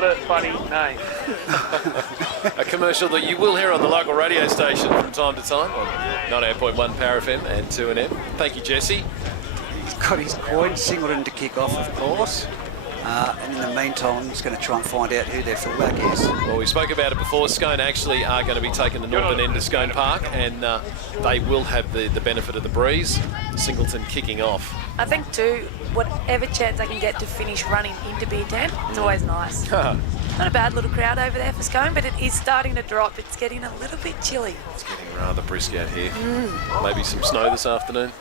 not a funny name. A commercial that you will hear on the local radio station from time to time on 98.1 Power FM and 2NM. Thank you, Jesse. He's got his coin, Singleton to kick off, of course. And in the meantime, he's going to try and find out who their fullback is. Well, we spoke about it before. Scone actually are going to be taking the northern end of Scone Park, and they will have the benefit of the breeze. Singleton kicking off. I think too, whatever chance they can get to finish running into Beer Tent, it's always nice. Not a bad little crowd over there for Scone, but it is starting to drop. It's getting a little bit chilly. It's getting rather brisk out here. Maybe some snow this afternoon.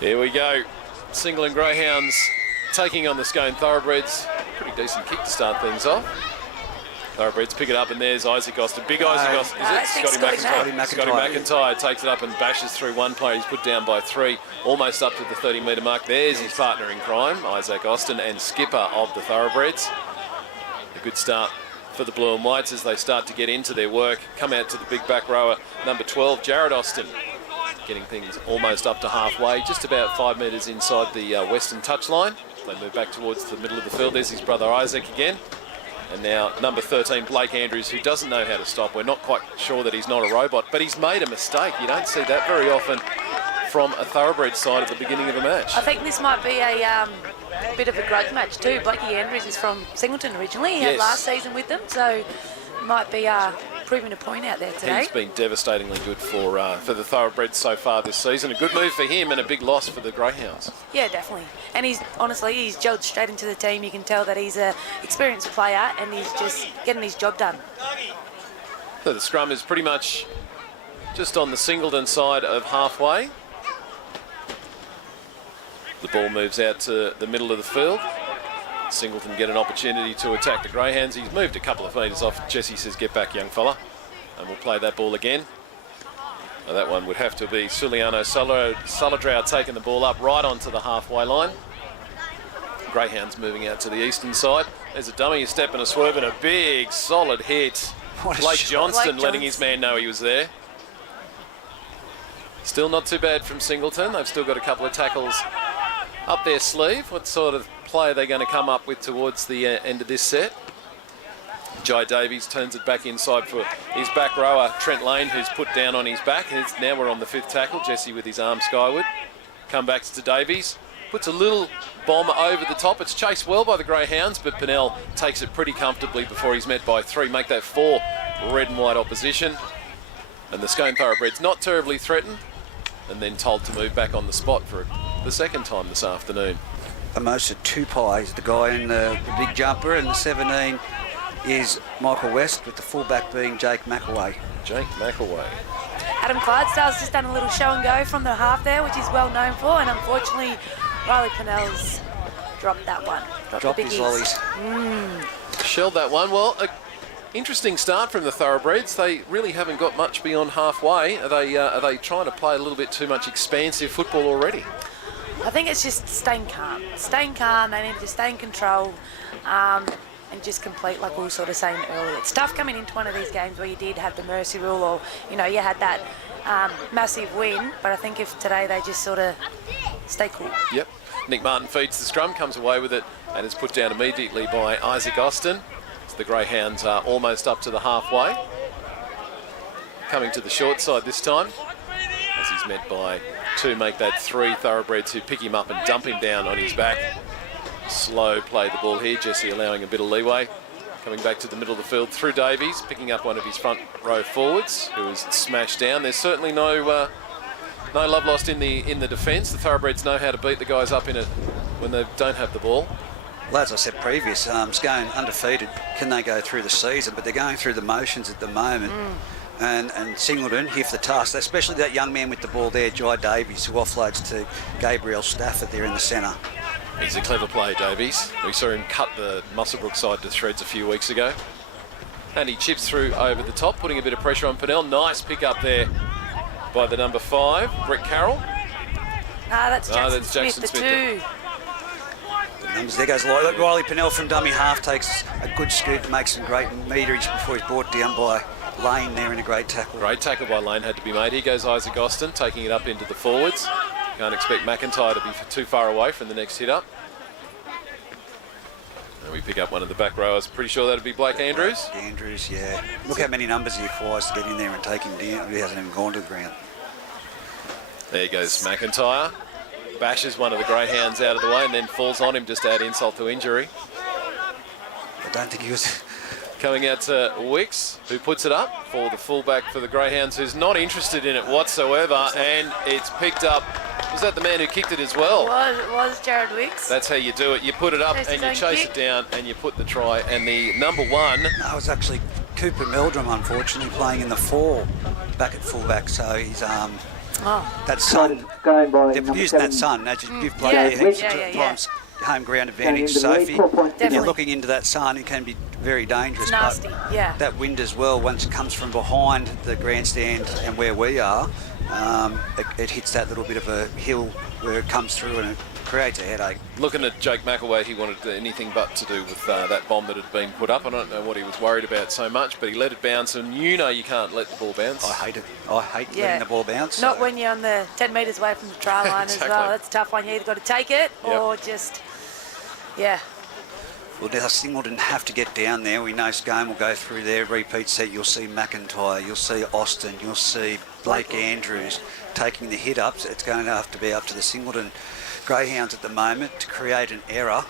Here we go. Singleton Greyhounds taking on the Scone Thoroughbreds. Pretty decent kick to start things off. Thoroughbreds pick it up, and there's Isaac Austin. Big Isaac Austin, is it? Scotty McIntyre takes it up and bashes through one player. He's put down by 3, almost up to the 30-metre mark. There's his partner in crime, Isaac Austin, and skipper of the Thoroughbreds. A good start for the Blue and Whites as they start to get into their work. Come out to the big back rower, number 12, Jared Austin. Getting things almost up to halfway, just about 5 metres inside the western touchline. They move back towards the middle of the field. There's his brother Isaac again. And now number 13, Blake Andrews, who doesn't know how to stop. We're not quite sure that he's not a robot, but he's made a mistake. You don't see that very often from a thoroughbred side at the beginning of a match. I think this might be a bit of a grudge match too. Blakey Andrews is from Singleton originally. He had last season with them, so might be proving a point out there today. He's been devastatingly good for the thoroughbreds so far this season. A good move for him and a big loss for the Greyhounds. Yeah, definitely. And he's gelled straight into the team. You can tell that he's an experienced player and he's just getting his job done. So the scrum is pretty much just on the Singleton side of halfway. The ball moves out to the middle of the field. Singleton get an opportunity to attack the Greyhounds. He's moved a couple of metres off. Jesse says, get back, young fella. And we'll play that ball again. Now that one would have to be Suliano Saladrau taking the ball up right onto the halfway line. Greyhounds moving out to the eastern side. There's a dummy, a step and a swerve and a big solid hit. Blake Johnston letting his man know he was there. Still not too bad from Singleton. They've still got a couple of tackles up their sleeve. What sort of play are they going to come up with towards the end of this set? Jai Davies turns it back inside for his back rower, Trent Lane, who's put down on his back. Now we're on the 5th tackle. Jesse with his arm skyward. Comebacks to Davies. Puts a little bomb over the top. It's chased well by the Greyhounds, but Pennell takes it pretty comfortably before he's met by 3. Make that 4 red and white opposition. And the Scone Thoroughbreds not terribly threatened, and then told to move back on the spot for the second time this afternoon. Amosa Tupai is the guy in the big jumper, and the 17 is Michael West, with the fullback being Jake McAway. Jake McAway. Adam Clydesdale's just done a little show and go from the half there, which he's well known for, and unfortunately Riley Pennell's dropped that one. Dropped his lollies. Shelled that one. Well, interesting start from the Thoroughbreds. They really haven't got much beyond halfway. Are they trying to play a little bit too much expansive football already? I think it's just staying calm. Staying calm, they need to stay in control and just complete, like we were sort of saying earlier. It's tough coming into one of these games where you did have the mercy rule, or, you know, you had that massive win, but I think if today they just sort of stay cool. Yep. Nick Martin feeds the scrum, comes away with it, and is put down immediately by Isaac Austin. So the Greyhounds are almost up to the halfway. Coming to the short side this time, as he's met by 2, make that 3 Thoroughbreds who pick him up and dump him down on his back. Slow play the ball here, Jesse allowing a bit of leeway. Coming back to the middle of the field through Davies, picking up one of his front row forwards, who is smashed down. There's certainly no love lost in the defence. The Thoroughbreds know how to beat the guys up in it when they don't have the ball. Well, as I said previous, Scone undefeated. Can they go through the season? But they're going through the motions at the moment. And Singleton here for the task, especially that young man with the ball there, Jai Davies, who offloads to Gabriel Stafford there in the centre. He's a clever player, Davies. We saw him cut the Muswellbrook side to shreds a few weeks ago. And he chips through over the top, putting a bit of pressure on Pennell. Nice pick up there by the number 5, Brett Carroll. That's Jackson Smith, the 2. The numbers there goes Riley Pennell from dummy half, takes a good scoop, makes some great meterage before he's brought down by Lane there in a great tackle. Great tackle by Lane had to be made. Here goes Isaac Austin, taking it up into the forwards. Can't expect McIntyre to be too far away from the next hit up. And we pick up one of the back rowers. Pretty sure that'd be Blake Andrews. Andrews, yeah. Look how many numbers he requires to get in there and take him down. He hasn't even gone to the ground. There goes McIntyre. Bashes one of the greyhounds out of the way and then falls on him just to add insult to injury. I don't think he was... Coming out to Wicks, who puts it up for the fullback for the Greyhounds, who's not interested in it whatsoever, and it's picked up. Was that the man who kicked it as well? It was Jared Wicks. That's how you do it. You put it up and you chase it down and you put the try. And the number one... No, it was actually Cooper Meldrum, unfortunately, playing in the 4 back at fullback. So he's... That son, they're using that son. You've played heaps of times, home ground advantage, Sophie. If you're looking into that son, it can be very dangerous. It's nasty, but that wind as well, once it comes from behind the grandstand and where we are, it hits that little bit of a hill where it comes through and it creates a headache. Looking at Jake McElway, he wanted anything but to do with that bomb that had been put up. I don't know what he was worried about so much, but he let it bounce, and you know you can't let the ball bounce. I hate it. I hate letting the ball bounce. Not when you're on the 10 metres away from the try line Exactly. as well. That's a tough one. You either got to take it or just, Well, now Singleton have to get down there. We know Scone will go through their repeat set. You'll see McIntyre, you'll see Austin, you'll see Blake Andrews taking the hit ups. It's going to have to be up to the Singleton Greyhounds at the moment to create an error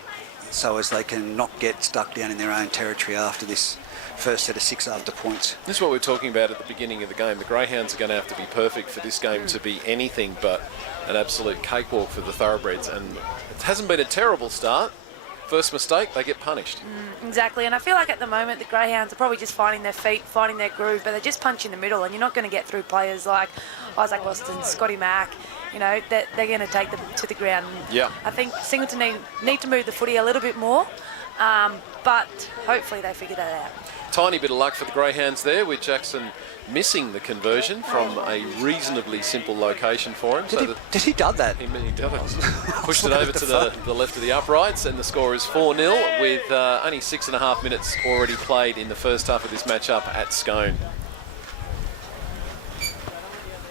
so as they can not get stuck down in their own territory after this first set of 6 after points. This is what we were talking about at the beginning of the game. The Greyhounds are going to have to be perfect for this game to be anything but an absolute cakewalk for the Thoroughbreds, and it hasn't been a terrible start. First mistake, they get punished. Exactly, and I feel like at the moment the Greyhounds are probably just finding their feet, finding their groove, but they just punch in the middle, and you're not going to get through players like Isaac Austin, Scotty Mack. You know, that they're going to take them to the ground. Yeah. I think Singleton need to move the footy a little bit more, but hopefully they figure that out. Tiny bit of luck for the Greyhounds there, with Jackson missing the conversion from a reasonably simple location for him. Did he done that? He did it. Pushed it over to the left of the uprights, and the score is 4-0 with only 6.5 minutes already played in the first half of this matchup at Scone.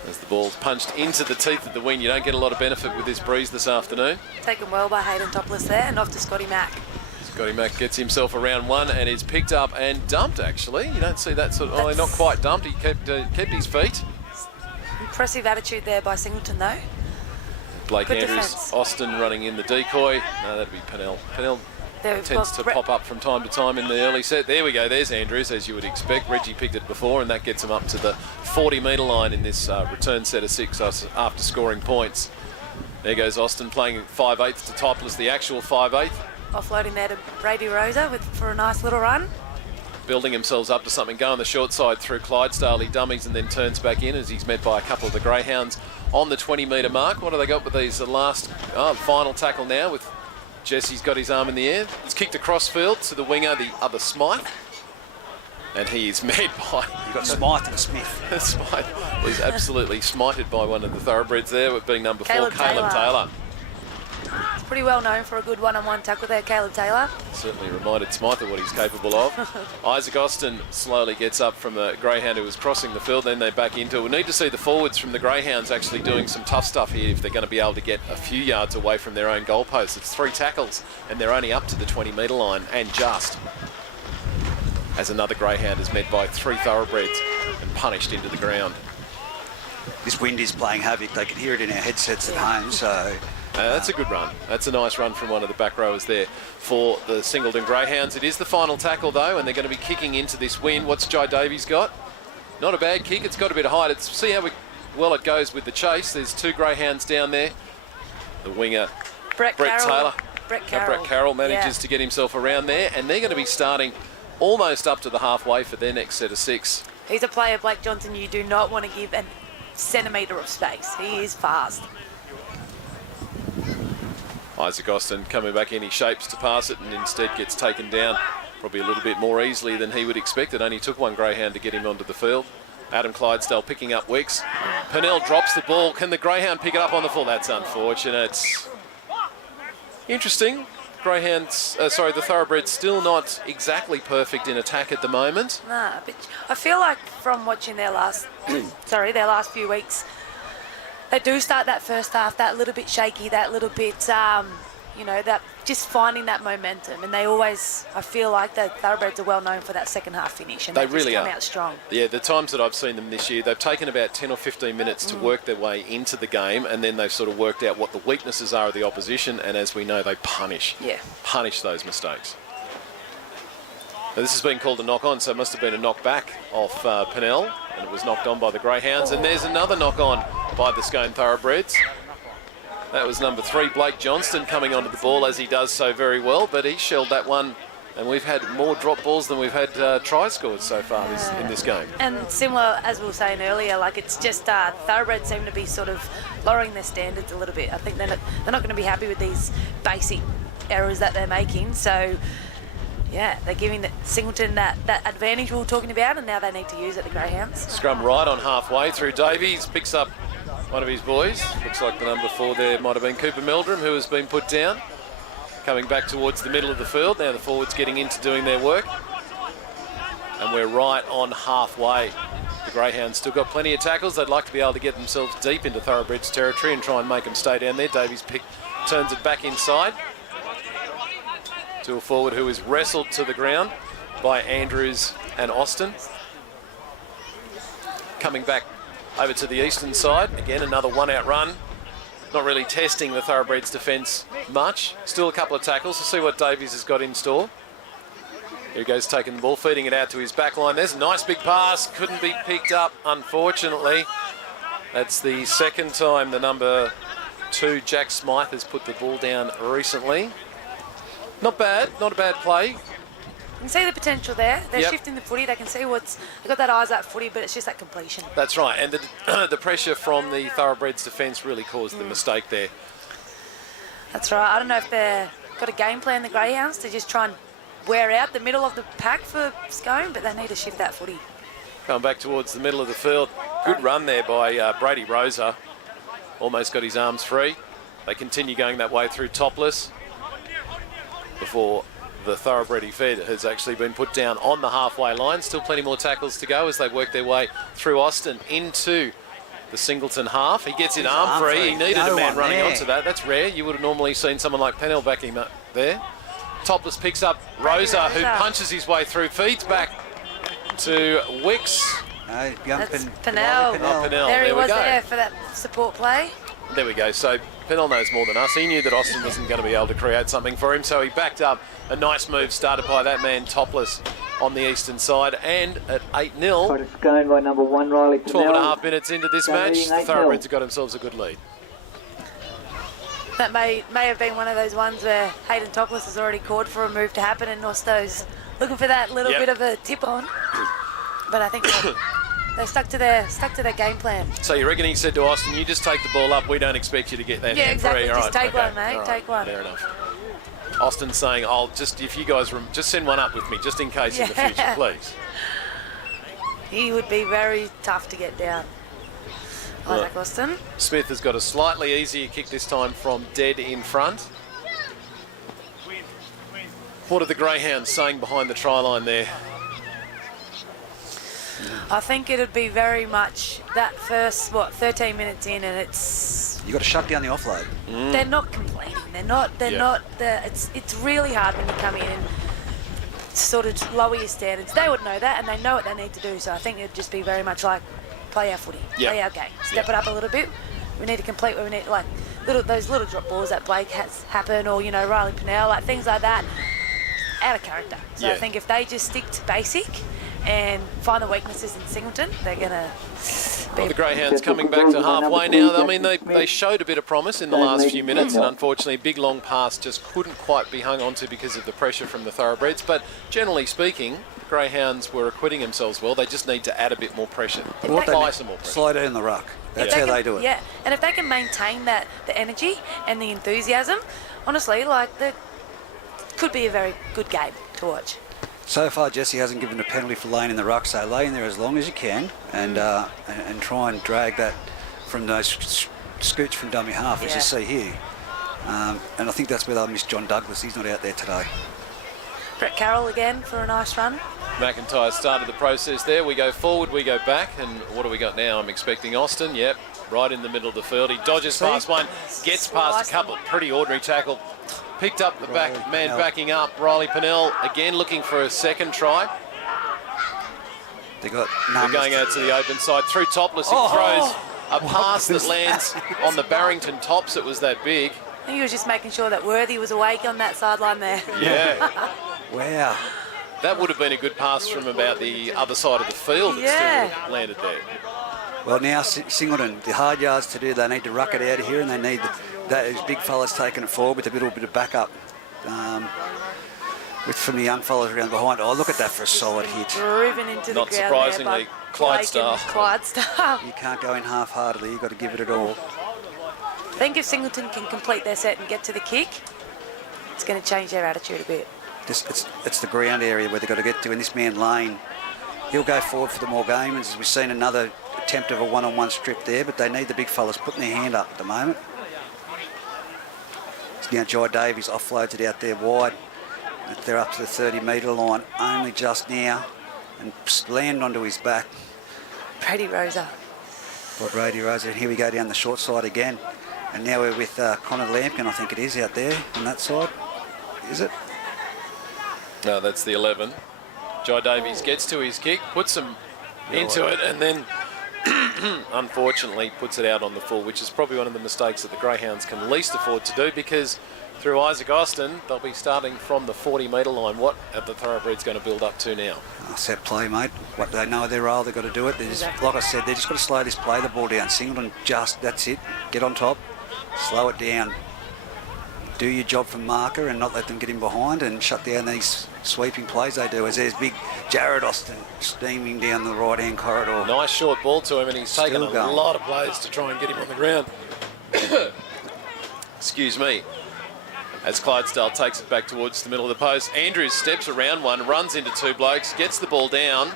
As the ball's punched into the teeth of the wind, you don't get a lot of benefit with this breeze this afternoon. Taken well by Hayden Topless there, and off to Scotty Mack. Scotty Mack gets himself around one and is picked up and dumped, actually. You don't see that sort of... Oh, not quite dumped. He kept his feet. Impressive attitude there by Singleton, though. Blake Good Andrews, defence. Austin running in the decoy. No, that'd be Pennell. Pennell tends to pop up from time to time in the early set. There we go. There's Andrews, as you would expect. Reggie picked it before, and that gets him up to the 40-metre line in this return set of 6 after scoring points. There goes Austin playing 5/8 to Topless, the actual 5/8. Offloading there to Brady Rosa for a nice little run. Building themselves up to something. Go on the short side through Clydesdale. He dummies and then turns back in as he's met by a couple of the Greyhounds on the 20-metre mark. What have they got with these? The final tackle now with Jesse's got his arm in the air. It's kicked across field to the winger, the other Smythe. And he is met by... You've got Smythe and Smith. Smythe is absolutely smited by one of the Thoroughbreds there, with being number 4, Caleb Taylor. He's pretty well known for a good one-on-one tackle there, Caleb Taylor. Certainly reminded Smythe of what he's capable of. Isaac Austin slowly gets up from a Greyhound who was crossing the field, then they back into it. We need to see the forwards from the Greyhounds actually doing some tough stuff here if they're going to be able to get a few yards away from their own goalpost. It's 3 tackles and they're only up to the 20-metre line, and just as another Greyhound is met by 3 Thoroughbreds and punished into the ground. This wind is playing havoc. They can hear it in our headsets at home, so... That's a good run. That's a nice run from one of the back rowers there for the Singleton Greyhounds. It is the final tackle, though, and they're going to be kicking into this wind. What's Jai Davies got? Not a bad kick. It's got a bit of height. See how well it goes with the chase. There's 2 Greyhounds down there. The winger, Brett Taylor. Brett Carroll manages to get himself around there, and they're going to be starting almost up to the halfway for their next set of 6. He's a player, Blake Johnson, you do not want to give a centimetre of space. He is fast. Isaac Austin coming back in, he shapes to pass it and instead gets taken down probably a little bit more easily than he would expect. It only took 1 Greyhound to get him onto the field. Adam Clydesdale picking up Wicks. Pennell drops the ball. Can the Greyhound pick it up on the full? That's unfortunate. Interesting. The Thoroughbreds still not exactly perfect in attack at the moment. Nah, but I feel like from watching their last few weeks, they do start that first half that little bit shaky, that little bit, you know, that just finding that momentum. And they always, I feel like the Thoroughbreds are well known for that second half finish, and They just really come are. out strong. Yeah, the times that I've seen them this year, they've taken about 10 or 15 minutes to work their way into the game, and then they've sort of worked out what the weaknesses are of the opposition, and as we know, they punish those mistakes. Now, this has been called a knock-on, so it must have been a knock-back off Pennell, and it was knocked on by the Greyhounds. And there's another knock-on by the Scone Thoroughbreds. That was number 3, Blake Johnston, coming onto the ball, as he does so very well, but he shelled that one, and we've had more drop balls than we've had try scores so far in this game. And similar, as we were saying earlier, like it's just Thoroughbreds seem to be sort of lowering their standards a little bit. I think they're not going to be happy with these basic errors that they're making, so... Yeah, they're giving Singleton that advantage we were talking about, and now they need to use it, the Greyhounds. Scrum right on halfway through Davies, picks up one of his boys. Looks like the number 4 there might have been Cooper Meldrum, who has been put down. Coming back towards the middle of the field. Now the forwards getting into doing their work. And we're right on halfway. The Greyhounds still got plenty of tackles. They'd like to be able to get themselves deep into Thoroughbreds territory and try and make them stay down there. Davies turns it back inside to a forward who is wrestled to the ground by Andrews and Austin. Coming back over to the eastern side. Again, another one-out run. Not really testing the Thoroughbreds defence much. Still a couple of tackles. We'll see what Davies has got in store. Here he goes, taking the ball, feeding it out to his back line. There's a nice big pass. Couldn't be picked up, unfortunately. That's the second time the number 2, Jack Smythe, has put the ball down recently. Not bad, not a bad play. You can see the potential there. They're shifting the footy. They can see they've got that eyes up footy, but it's just that completion. That's right, and the pressure from the Thoroughbreds defence really caused the mistake there. That's right. I don't know if they've got a game plan, the Greyhounds, to just try and wear out the middle of the pack for Scone, but they need to shift that footy. Coming back towards the middle of the field. Good run there by Brady Rosa. Almost got his arms free. They continue going that way through topless before the Thoroughbred fed has actually been put down on the halfway line. Still plenty more tackles to go as they work their way through Austin into the Singleton half. He gets it arm free. He needed a man running onto that. That's rare. You would have normally seen someone like Pennell back him up there. Topless picks up Rosa, who punches his way through, feeds back to Wicks. That's Pennell. Pennell. There he we was go. there for that support play. There we go. So Pennell knows more than us. He knew that Austin wasn't going to be able to create something for him, so he backed up. A nice move started by that man Topless on the eastern side, and at 8-0, Scone by number 1, Riley 12 and a half minutes into this match, the Thoroughbreds have got themselves a good lead. That may have been one of those ones where Hayden Topless has already called for a move to happen, and Nosto's looking for that little bit of a tip on. But I think they stuck to their game plan. So you reckon he said to Austin, "You just take the ball up. We don't expect you to get that hand exactly. free." Just take one, mate. Take one. Fair enough. Austin saying, "I'll just if you guys just send one up with me, just in case in the future, please." He would be very tough to get down. Isaac Austin. Smith has got a slightly easier kick this time from dead in front. What are the Greyhounds saying behind the try line there? I think it'd be very much that first 13 minutes in, and it's You got to shut down the offload. they're not complaining. They're not. It's really hard when you come in and sort of lower your standards. They would know that, and they know what they need to do. So I think it'd just be very much like play our footy, play our game, step it up a little bit. We need to complete what we need, like those little drop balls that Blake has happen, or Riley Pennell, like things like that, out of character. So I think if they just stick to basic and find the weaknesses in Singleton, they're going to be... The Greyhounds coming back to halfway now. I mean, they showed a bit of promise in the last few minutes, and unfortunately, big long pass just couldn't quite be hung onto because of the pressure from the Thoroughbreds. But generally speaking, the Greyhounds were acquitting themselves well. They just need to add a bit more pressure. Apply some more pressure. Slide it in the ruck. That's how they do it. Yeah, and if they can maintain the energy and the enthusiasm, honestly, that could be a very good game to watch. So far, Jesse hasn't given a penalty for laying in the ruck, so lay in there as long as you can and try and drag that from those scoots from dummy half, as you see here. And I think that's where they'll miss John Douglas. He's not out there today. Brett Carroll again for a nice run. McIntyre started the process there. We go forward, we go back, and what do we got now? I'm expecting Austin. Yep, right in the middle of the field. He dodges past one, gets past a couple. Pretty ordinary tackle Picked up the man backing up. Riley Pennell again looking for a second try. They got They're going out to the open side. Through topless, he throws a pass that lands on the Barrington tops. It was that big. I think he was just making sure that Worthy was awake on that sideline there. Yeah. Wow. That would have been a good pass from about the other side of the field that still landed there. Well, now Singleton, the hard yards to do, they need to ruck it out of here, and they need those big fellas taking it forward with a little bit of backup from the young fellas around behind. Oh, look at that for a solid hit. Driven into Not the ground surprisingly, Clydesdale. You can't go in half-heartedly. You've got to give it all. I think if Singleton can complete their set and get to the kick, it's going to change their attitude a bit. It's the ground area where they've got to get to in this man Lane. He'll go forward for the more gamers. We've seen another attempt of a one-on-one strip there, but they need the big fellas putting their hand up at the moment. Now Jai Davies offloads it out there wide. They're up to the 30-metre line only just now and land onto his back. Brady Rosa. Well, Brady Rosa, and here we go down the short side again. And now we're with Connor Lampkin, I think it is, out there on that side. Is it? No, that's the 11. Jai Davies gets to his kick, puts him into it, and then unfortunately puts it out on the full, which is probably one of the mistakes that the Greyhounds can least afford to do, because through Isaac Austin, they'll be starting from the 40-metre line. What are the Thoroughbreds going to build up to now? Set play, mate. What they know their role, they've got to do it. Like I said, they've just got to slow this play the ball down. Singleton, that's it. Get on top, slow it down. Do your job from marker and not let them get in behind and shut down these sweeping plays they do. As there's big Jared Austin steaming down the right-hand corridor. Nice short ball to him, and he's taken a lot of plays to try and get him on the ground. Excuse me. As Clydesdale takes it back towards the middle of the post, Andrews steps around one, runs into two blokes, gets the ball down,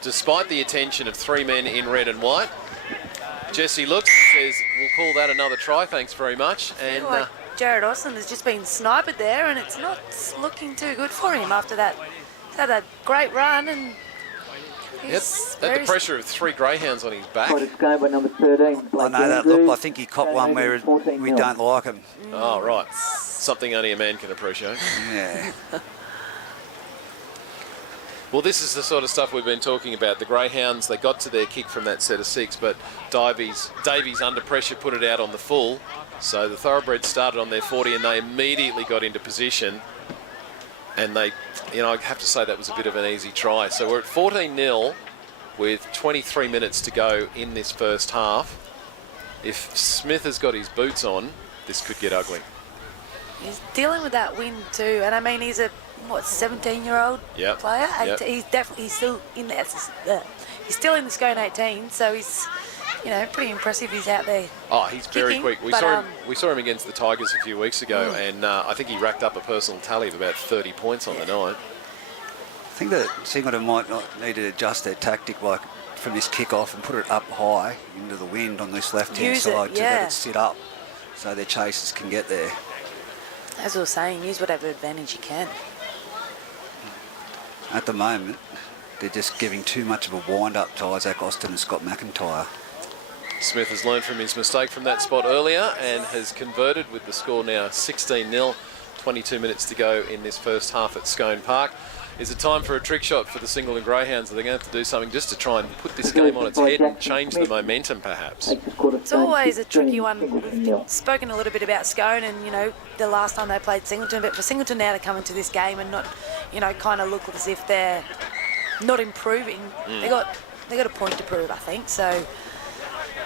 despite the attention of three men in red and white. Jesse looks and says, we'll call that another try, thanks very much. And Jared Austin has just been sniped there, and it's not looking too good for him after that. He's had a great run, and he's had the pressure of three Greyhounds on his back. By number 13. I know that look. I think he copped one where we don't like him. Oh, right. Something only a man can appreciate. Yeah. Well, this is the sort of stuff we've been talking about. The Greyhounds, they got to their kick from that set of six, but Davies under pressure put it out on the full. So the Thoroughbreds started on their 40 and they immediately got into position. And they, I have to say that was a bit of an easy try. So we're at 14-0 with 23 minutes to go in this first half. If Smith has got his boots on, this could get ugly. He's dealing with that wind too, and I mean he's a 17-year-old player. He's still in there. He's still in the Scone 18, so he's pretty impressive. He's out there. Oh, he's very quick. We saw him against the Tigers a few weeks ago, and I think he racked up a personal tally of about 30 points on the night. I think that Singleton might not need to adjust their tactic like from this kick-off and put it up high into the wind on this left-hand side to let it sit up so their chasers can get there. As we were saying, use whatever advantage you can. At the moment, they're just giving too much of a wind-up to Isaac Austin and Scott McIntyre. Smith has learned from his mistake from that spot earlier and has converted with the score now 16-0. 22 minutes to go in this first half at Scone Park. Is it time for a trick shot for the Singleton Greyhounds? Are they going to have to do something just to try and put this game on its head and change the momentum, perhaps? It's always a tricky one. We've spoken a little bit about Scone and, the last time they played Singleton, but for Singleton now to come into this game and not, kind of look as if they're not improving, they got a point to prove, I think, so...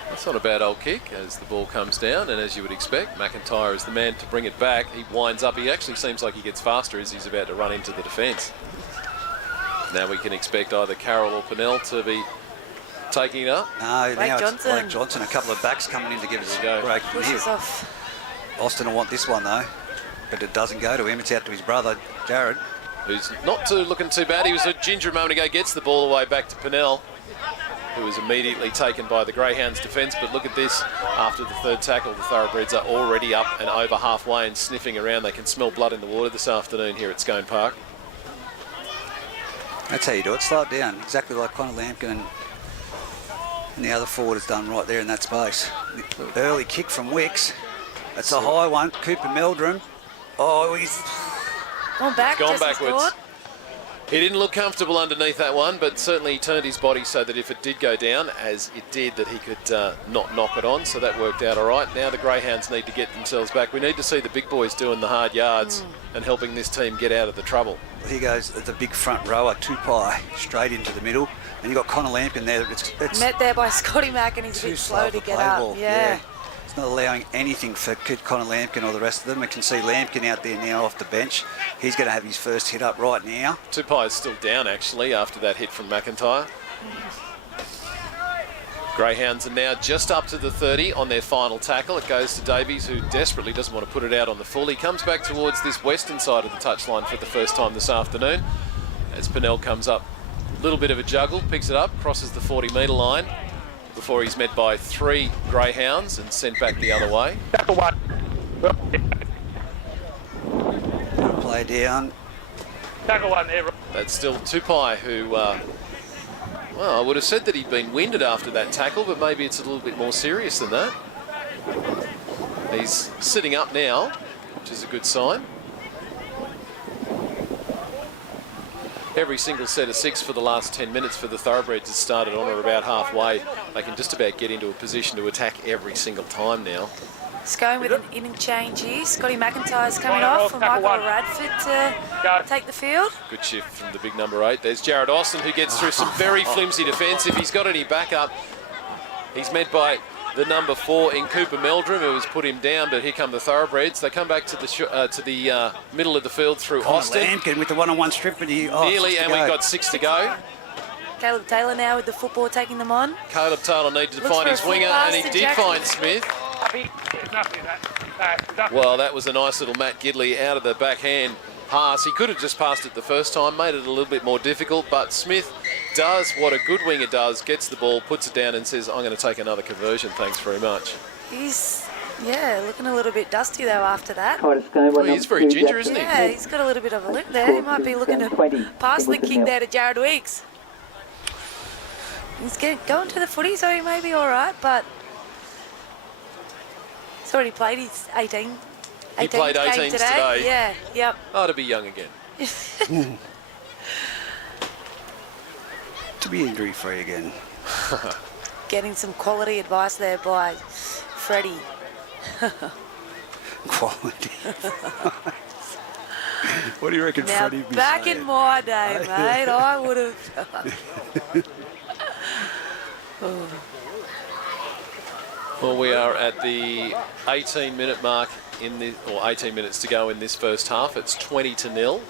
That's not a bad old kick as the ball comes down, and as you would expect, McIntyre is the man to bring it back. He winds up. He actually seems like he gets faster as he's about to run into the defence. Now we can expect either Carroll or Pennell to be taking it up. No, now it's Blake Johnson. A couple of backs coming in to give us a break from here. Austin will want this one, though, but it doesn't go to him. It's out to his brother, Jared. Who's not looking too bad. He was a ginger a moment ago, gets the ball away back to Pennell, who was immediately taken by the Greyhounds' defence. But look at this. After the third tackle, the Thoroughbreds are already up and over halfway and sniffing around. They can smell blood in the water this afternoon here at Scone Park. That's how you do it. Slow it down. Exactly like Connor Lampkin and the other forward has done right there in that space. The early kick from Wicks. That's a high one. Cooper Meldrum Oh, he's Gone back. Gone just as backwards. good. He didn't look comfortable underneath that one, but certainly he turned his body so that if it did go down, as it did, that he could not knock it on. So that worked out all right. Now the Greyhounds need to get themselves back. We need to see the big boys doing the hard yards and helping this team get out of the trouble. Here goes the big front rower, Tupai, straight into the middle. And you've got Connor Lampkin there. It's Met there by Scotty Mack, and he's a too bit slow to for get play up. ball. Yeah. It's not allowing anything for Connor Lampkin or the rest of them. We can see Lampkin out there now off the bench. He's going to have his first hit up right now. Tupai is still down, actually, after that hit from McIntyre. Greyhounds are now just up to the 30 on their final tackle. It goes to Davies, who desperately doesn't want to put it out on the full. He comes back towards this western side of the touchline for the first time this afternoon. As Pennell comes up, a little bit of a juggle, picks it up, crosses the 40-metre line before he's met by 3 Greyhounds and sent back the other way. Tackle one. Play down. Tackle one there. That's still Tupai, who, well, I would have said that he'd been winded after that tackle, but maybe it's a little bit more serious than that. He's sitting up now, which is a good sign. Every single set of 6 for the last 10 minutes for the Thoroughbreds has started on or about halfway. They can just about get into a position to attack every single time now. Scone with an interchange here. Scotty McIntyre's coming off for Michael Radford to take the field. Good shift from the big number 8. There's Jared Austin, who gets through some very flimsy defence. If he's got any backup, he's met by the number 4 in Cooper Meldrum, who has put him down, but here come the Thoroughbreds. They come back to the middle of the field through Connor Austin. Lampkin with the one-on-one strip. And Nearly, and we've got 6 to go. Caleb Taylor now with the football taking them on. Caleb Taylor needed to Looks find for his a full winger, pass and he to did Jackson. find Smith. Well, that was a nice little Matt Gidley out of the backhand pass. He could have just passed it the first time, made it a little bit more difficult, but Smith does what a good winger does, gets the ball, puts it down and says, I'm going to take another conversion, thanks very much. He's, looking a little bit dusty though after that. Well, he's very ginger, isn't he? Yeah, he's got a little bit of a limp there. He might be looking to pass the kick there to Jared Weeks. He's going to the footy, so he may be all right, but he's already played his 18. He played 18s today. Yeah, yep. Oh, to be young again. To be injury-free again. Getting some quality advice there by Freddie. Quality. What do you reckon Now, Freddie would be back saying? in my day, mate, I would have... Well, we are at the 18-minute mark or 18 minutes to go in this first half. It's 20-0.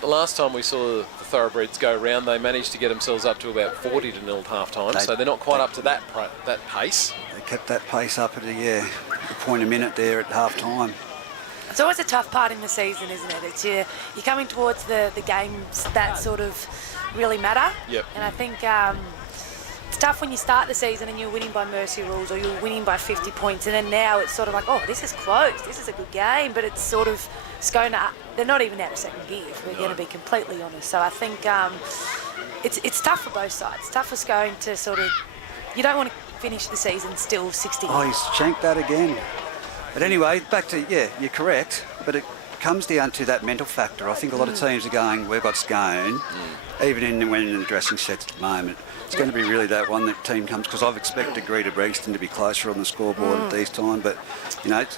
The last time we saw the Thoroughbreds go round, they managed to get themselves up to about 40-0 at half-time, so they're not quite up to that pace. They kept that pace up at a point a minute there at half-time. It's always a tough part in the season, isn't it? It's you're coming towards the games that sort of really matter. Yep. And I think it's tough when you start the season and you're winning by mercy rules or you're winning by 50 points, and then now it's sort of like, oh, this is close, this is a good game, but it's sort of Scone, they're not even out of second gear, if we're going to be completely honest. So I think it's tough for both sides. It's tough for Scone to sort of, you don't want to finish the season still 60. Oh, he's shanked that again. But anyway, back to, you're correct, but it comes down to that mental factor. I think a lot of teams are going, we've got Scone, even when in the dressing sets at the moment. It's going to be really that one that team comes, because I've expected Greta Bregston to be closer on the scoreboard at these times, but,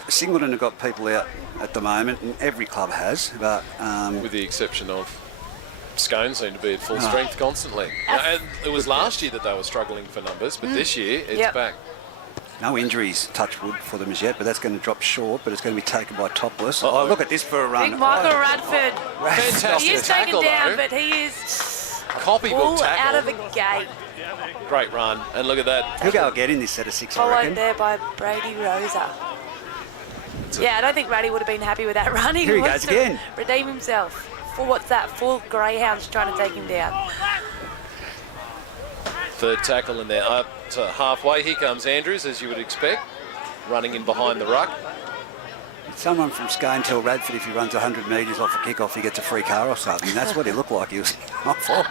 Singleton have got people out at the moment, and every club has, but... with the exception of Scone seem to be at full strength constantly. And it was last year that they were struggling for numbers, but this year it's back. No injuries, touch wood, for them as yet, but that's going to drop short, but it's going to be taken by Topless. Oh, look at this for a run. Big Michael Radford. Fantastic He is taken tackle, down, though. but he is Copybook all tackle. out of the gate. Great run, and look at that. He'll go again in this set of 6, I Followed reckon. there by Brady Rosa. Yeah, I don't think Brady would have been happy with that run. Here he wants goes to again. redeem himself. For what's that? 4 Greyhounds trying to take him down. Third tackle in there, up to halfway. Here comes Andrews, as you would expect, running in behind the ruck. Someone from Scone tell Radford if he runs 100 metres off a kick-off, he gets a free car or something. That's what he looked like he was off for.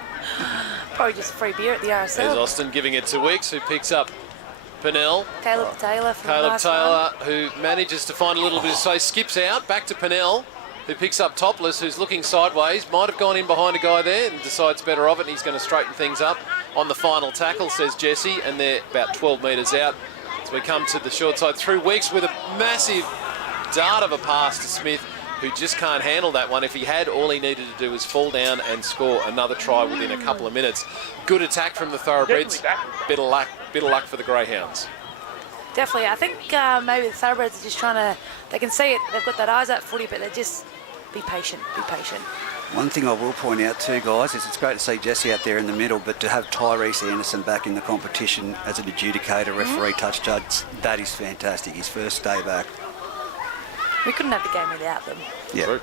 Probably just a free beer at the RSL. There's Austin giving it to Weeks, who picks up Pennell. Caleb Taylor from the Caleb last Taylor, who manages to find a little bit of space, skips out, back to Pennell, who picks up Topless, who's looking sideways, might have gone in behind a guy there and decides better of it, and he's going to straighten things up on the final tackle, says Jesse, and they're about 12 metres out. So we come to the short side through Weeks with a massive dart of a pass to Smith, who just can't handle that one. If he had, all he needed to do was fall down and score another try within a couple of minutes. Good attack from the Thoroughbreds. Bit of luck for the Greyhounds. Definitely. I think maybe the Thoroughbreds are just trying to, they can see it, they've got that eyes up footy, but they're just, be patient. One thing I will point out too, guys, is it's great to see Jesse out there in the middle, but to have Tyrese Anderson back in the competition as an adjudicator, referee, touch judge, that is fantastic. His first day back. We couldn't have the game without them. Yeah. True.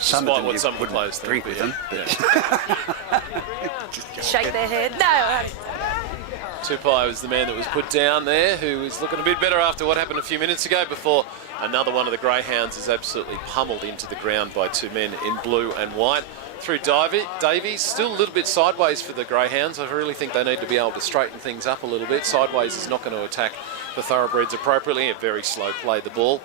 Some Despite of them what you some of the wouldn't players think, drink with them. But Shake their head. No. Tupai was the man that was put down there, who was looking a bit better after what happened a few minutes ago, before another one of the Greyhounds is absolutely pummeled into the ground by two men in blue and white. Through Davies, still a little bit sideways for the Greyhounds. I really think they need to be able to straighten things up a little bit. Sideways is not going to attack the Thoroughbreds appropriately. A very slow play, the ball.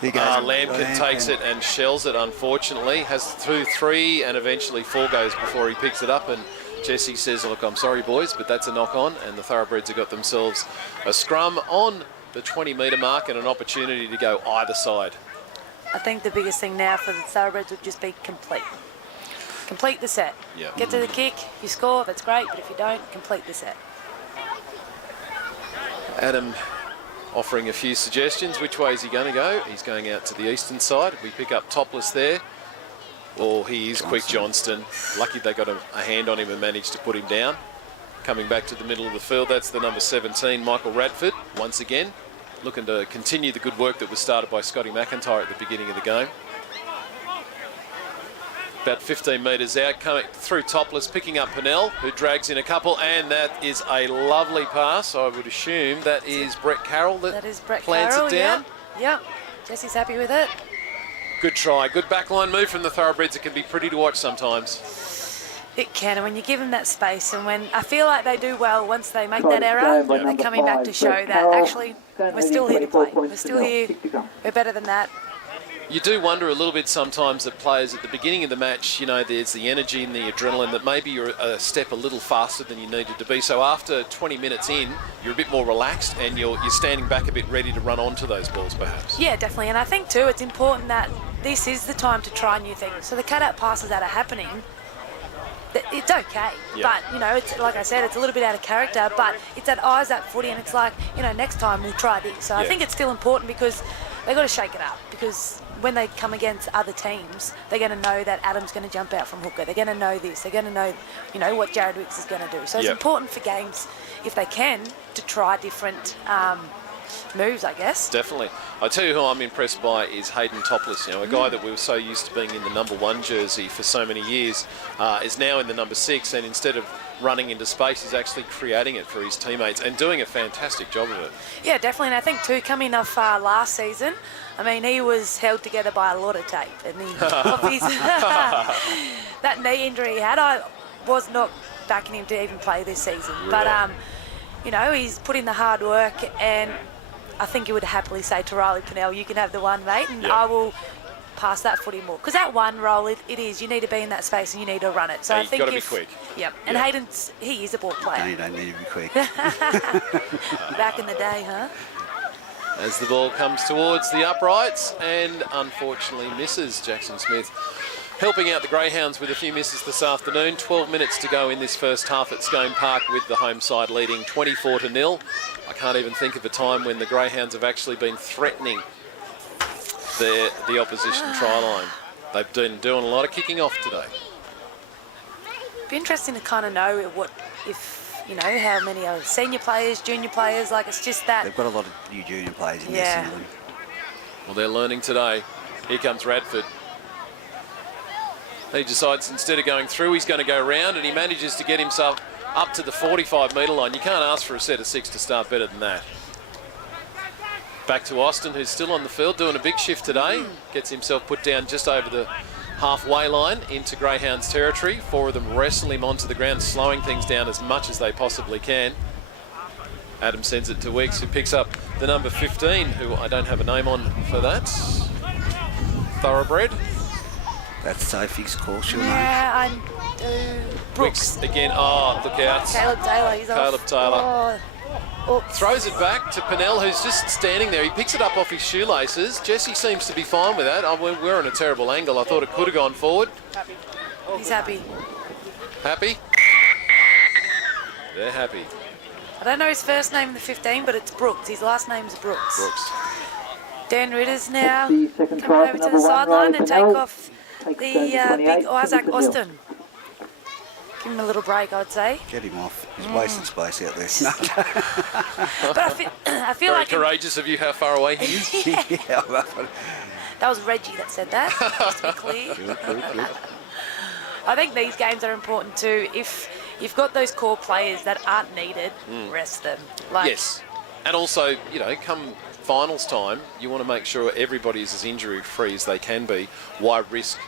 Lampkin takes it and shells it, unfortunately. Has three and eventually four goes before he picks it up, and Jesse says, look, I'm sorry, boys, but that's a knock-on, and the Thoroughbreds have got themselves a scrum on the 20-metre mark and an opportunity to go either side. I think the biggest thing now for the Thoroughbreds would just be complete. Complete the set. Yeah. Get to the kick. If you score, that's great, but if you don't, complete the set. Adam offering a few suggestions. Which way is he going to go? He's going out to the eastern side. We pick up Topless there. Or he is quick, Johnston. Lucky they got a hand on him and managed to put him down. Coming back to the middle of the field, that's the number 17, Michael Radford, once again. Looking to continue the good work that was started by Scotty McIntyre at the beginning of the game. About 15 metres out, coming through Topless, picking up Pennell, who drags in a couple, and that is a lovely pass. I would assume that is Brett Carroll that is Brett plants Carroll, it down. Yep. Jesse's happy with it. Good try. Good backline move from the Thoroughbreds. It can be pretty to watch sometimes. It can, and when you give them that space, and when I feel like they do well once they make that error, they're coming back to show that actually we're still here to play. We're still here. We're better than that. You do wonder a little bit sometimes that players at the beginning of the match, you know, there's the energy and the adrenaline that maybe you're a step a little faster than you needed to be. So after 20 minutes in, you're a bit more relaxed and you're standing back a bit ready to run onto those balls perhaps. Yeah, definitely. And I think too, it's important that this is the time to try new things. So the cut-out passes that are happening, it's okay. Yeah. But, you know, it's like I said, it's a little bit out of character, but it's that eyes up footy and it's like, you know, next time we'll try this. So I think it's still important because they've got to shake it up, because when they come against other teams, they're going to know that Adam's going to jump out from hooker. They're going to know this. They're going to know, you know, what Jared Wicks is going to do. So it's important for games, if they can, to try different moves, I guess. Definitely. I tell you who I'm impressed by is Hayden Topless, you know, a guy that we were so used to being in the number 1 jersey for so many years, is now in the number 6, and instead of running into space, he's actually creating it for his teammates and doing a fantastic job of it. Yeah, definitely. And I think too, coming off last season, I mean, he was held together by a lot of tape, and that knee injury he had, I was not backing him to even play this season. Really? But you know, he's put in the hard work, and I think he would happily say to Riley Pennell, you can have the one, mate, and I will pass that footy more. Because that one role, it is, you need to be in that space and you need to run it. So I think you've got to be quick. Yep. And Hayden's, he is a ball player. No, you don't need to be quick. Back in the day, huh? As the ball comes towards the uprights and unfortunately misses. Jackson Smith helping out the Greyhounds with a few misses this afternoon. 12 minutes to go in this first half at Scone Park with the home side leading 24-0. I can't even think of a time when the Greyhounds have actually been threatening the opposition try line. They've been doing a lot of kicking off today. Be interesting to kind of know you know, how many are senior players, junior players, like it's just that. They've got a lot of new junior players in this season. Well, they're learning today. Here comes Radford. He decides instead of going through, he's going to go round, and he manages to get himself up to the 45-metre line. You can't ask for a set of 6 to start better than that. Back to Austin, who's still on the field, doing a big shift today. Gets himself put down just over the halfway line into Greyhounds territory. 4 of them wrestle him onto the ground, slowing things down as much as they possibly can. Adam sends it to Weeks, who picks up the number 15, who I don't have a name on for that. Thoroughbred. That's Sophie's call, she'll know. Yeah, I do. Brooks. Weeks again. Oh, look out. Caleb Taylor, he's off. Caleb Taylor. Oh. Throws it back to Pennell, who's just standing there. He picks it up off his shoelaces. Jesse seems to be fine with that. We're in a terrible angle. I thought it could have gone forward. He's happy. Happy? They're happy. I don't know his first name in the 15, but it's Brooks. His last name's Brooks. Brooks. Dan Ritter's now 50-second coming over to the sideline and take off the Pennell. big Isaac Austin. Give him a little break, I'd say. Get him off. He's wasting space out there. But I feel Very like courageous of you how far away he is. Yeah, that was Reggie that said that, just to be clear. good. I think these games are important too. If you've got those core players that aren't needed, rest them. Yes. And also, you know, come finals time, you want to make sure everybody is as injury-free as they can be. Why risk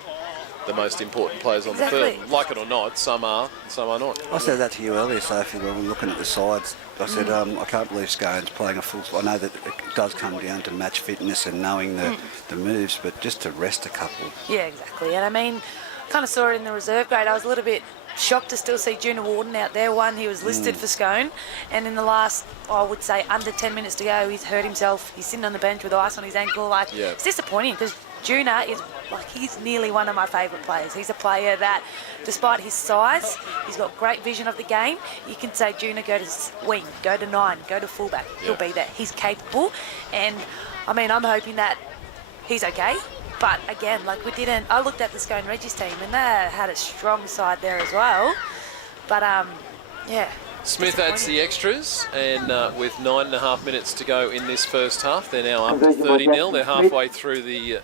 the most important players on the field? Like it or not, some are and some are not. I said that to you earlier, Sophie, when we were looking at the sides. I said, I can't believe Scone's playing a full... I know that it does come down to match fitness and knowing the moves, but just to rest a couple. Yeah, exactly. And I mean, kind of saw it in the reserve grade. I was a little bit shocked to still see Junior Warden out there. One, he was listed for Scone, and in the last, I would say, under 10 minutes to go, he's hurt himself. He's sitting on the bench with ice on his ankle. It's disappointing because Junior is... he's nearly one of my favourite players. He's a player that, despite his size, he's got great vision of the game. You can say, Junior, go to wing, go to 9, go to fullback. He'll be there. He's capable. And, I mean, I'm hoping that he's okay. But, again, I looked at the Scone Reggie's team, and they had a strong side there as well. But, yeah. Smith adds the extras, and with 9.5 minutes to go in this first half, they're now up 30-0. They're halfway through the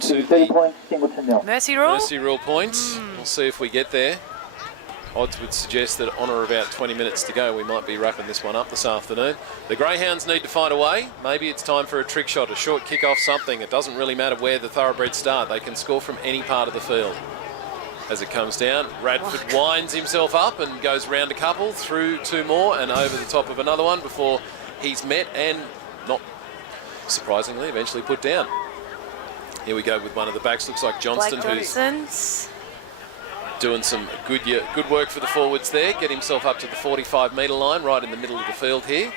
to the Mercy rule points. We'll see if we get there. Odds would suggest that on or about 20 minutes to go, we might be wrapping this one up this afternoon. The Greyhounds need to find a way. Maybe it's time for a trick shot, a short kick off, something. It doesn't really matter where the Thoroughbreds start. They can score from any part of the field. As it comes down, Radford winds himself up and goes round a couple, through two more and over the top of another one before he's met and, not surprisingly, eventually put down. Here we go with one of the backs. Looks like Johnston, who's doing some good work for the forwards there. Get himself up to the 45-metre line, right in the middle of the field here.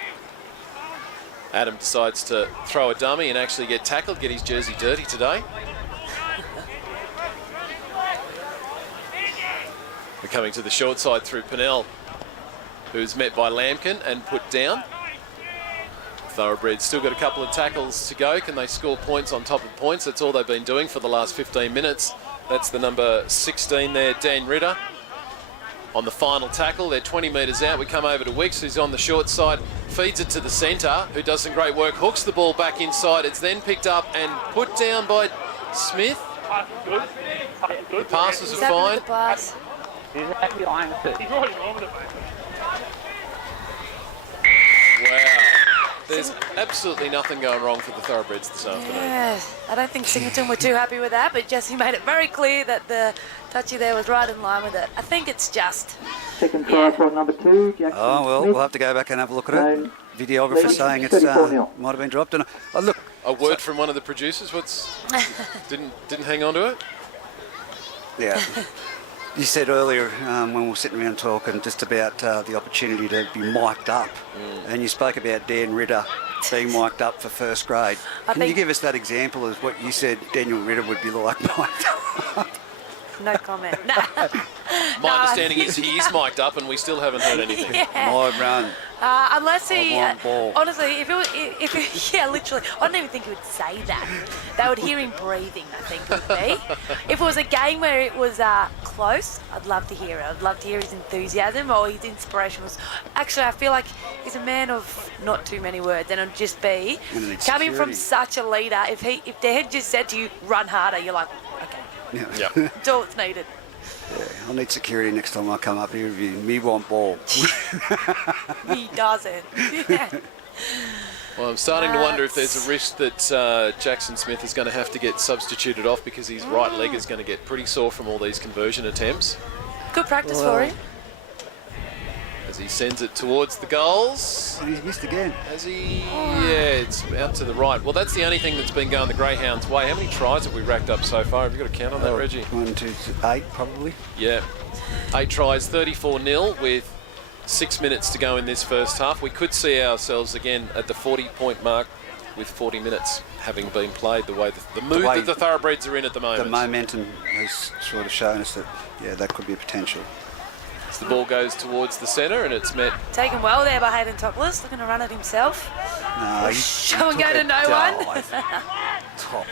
Adam decides to throw a dummy and actually get tackled, get his jersey dirty today. We're coming to the short side through Pennell, who's met by Lampkin and put down. Thoroughbreds still got a couple of tackles to go. Can they score points on top of points? That's all they've been doing for the last 15 minutes. That's the number 16 there, Dan Ritter. On the final tackle, they're 20 metres out. We come over to Wicks, who's on the short side, feeds it to the centre, who does some great work, hooks the ball back inside. It's then picked up and put down by Smith. The passes are fine. He's actually on it. He's already on it, mate. Wow. There's absolutely nothing going wrong for the Thoroughbreds this afternoon. Yeah, I don't think Singleton were too happy with that, but Jesse made it very clear that the touchy there was right in line with it. I think it's just... Second try for number 2, Jackson. Oh, well, Smith. we'll have to go back and have a look at it. Videographer saying it's might have been dropped. And look, a word from one of the producers. Didn't hang on to it? Yeah. You said earlier when we were sitting around talking just about the opportunity to be mic'd up, and you spoke about Dan Ritter being mic'd up for first grade. Can you give us that example of what you said Daniel Ritter would be like mic'd up? No comment. My understanding is he is mic'd up and we still haven't heard anything. My run. Unless he, ball. honestly, yeah, literally, I don't even think he would say that. They would hear him breathing, I think it would be. If it was a game where it was close, I'd love to hear it. I'd love to hear his enthusiasm or his inspiration. Actually, I feel like he's a man of not too many words, and it'd just be coming from such a leader. If they had just said to you, run harder, you're like, okay, Yeah. that's all that's needed. Yeah, I'll need security next time I come up here with you. Me want ball. He doesn't. Well, I'm starting to wonder if there's a risk that Jackson Smith is going to have to get substituted off because his right leg is going to get pretty sore from all these conversion attempts. Good practice for him. as he sends it towards the goals. And he's missed again. Has he? Yeah, it's out to the right. Well, that's the only thing that's been going the Greyhounds' way. How many tries have we racked up so far? Have you got a count on that, Reggie? 1, 2, 8 probably. Yeah. 8 tries, 34-0 with 6 minutes to go in this first half. We could see ourselves again at the 40-point mark with 40 minutes having been played, the way the mood that the Thoroughbreds are in at the moment. The momentum has sort of shown us that, yeah, that could be a potential. As the ball goes towards the centre and it's met. Taken well there by Hayden Topless, looking to run it himself. No, Show and go to no one.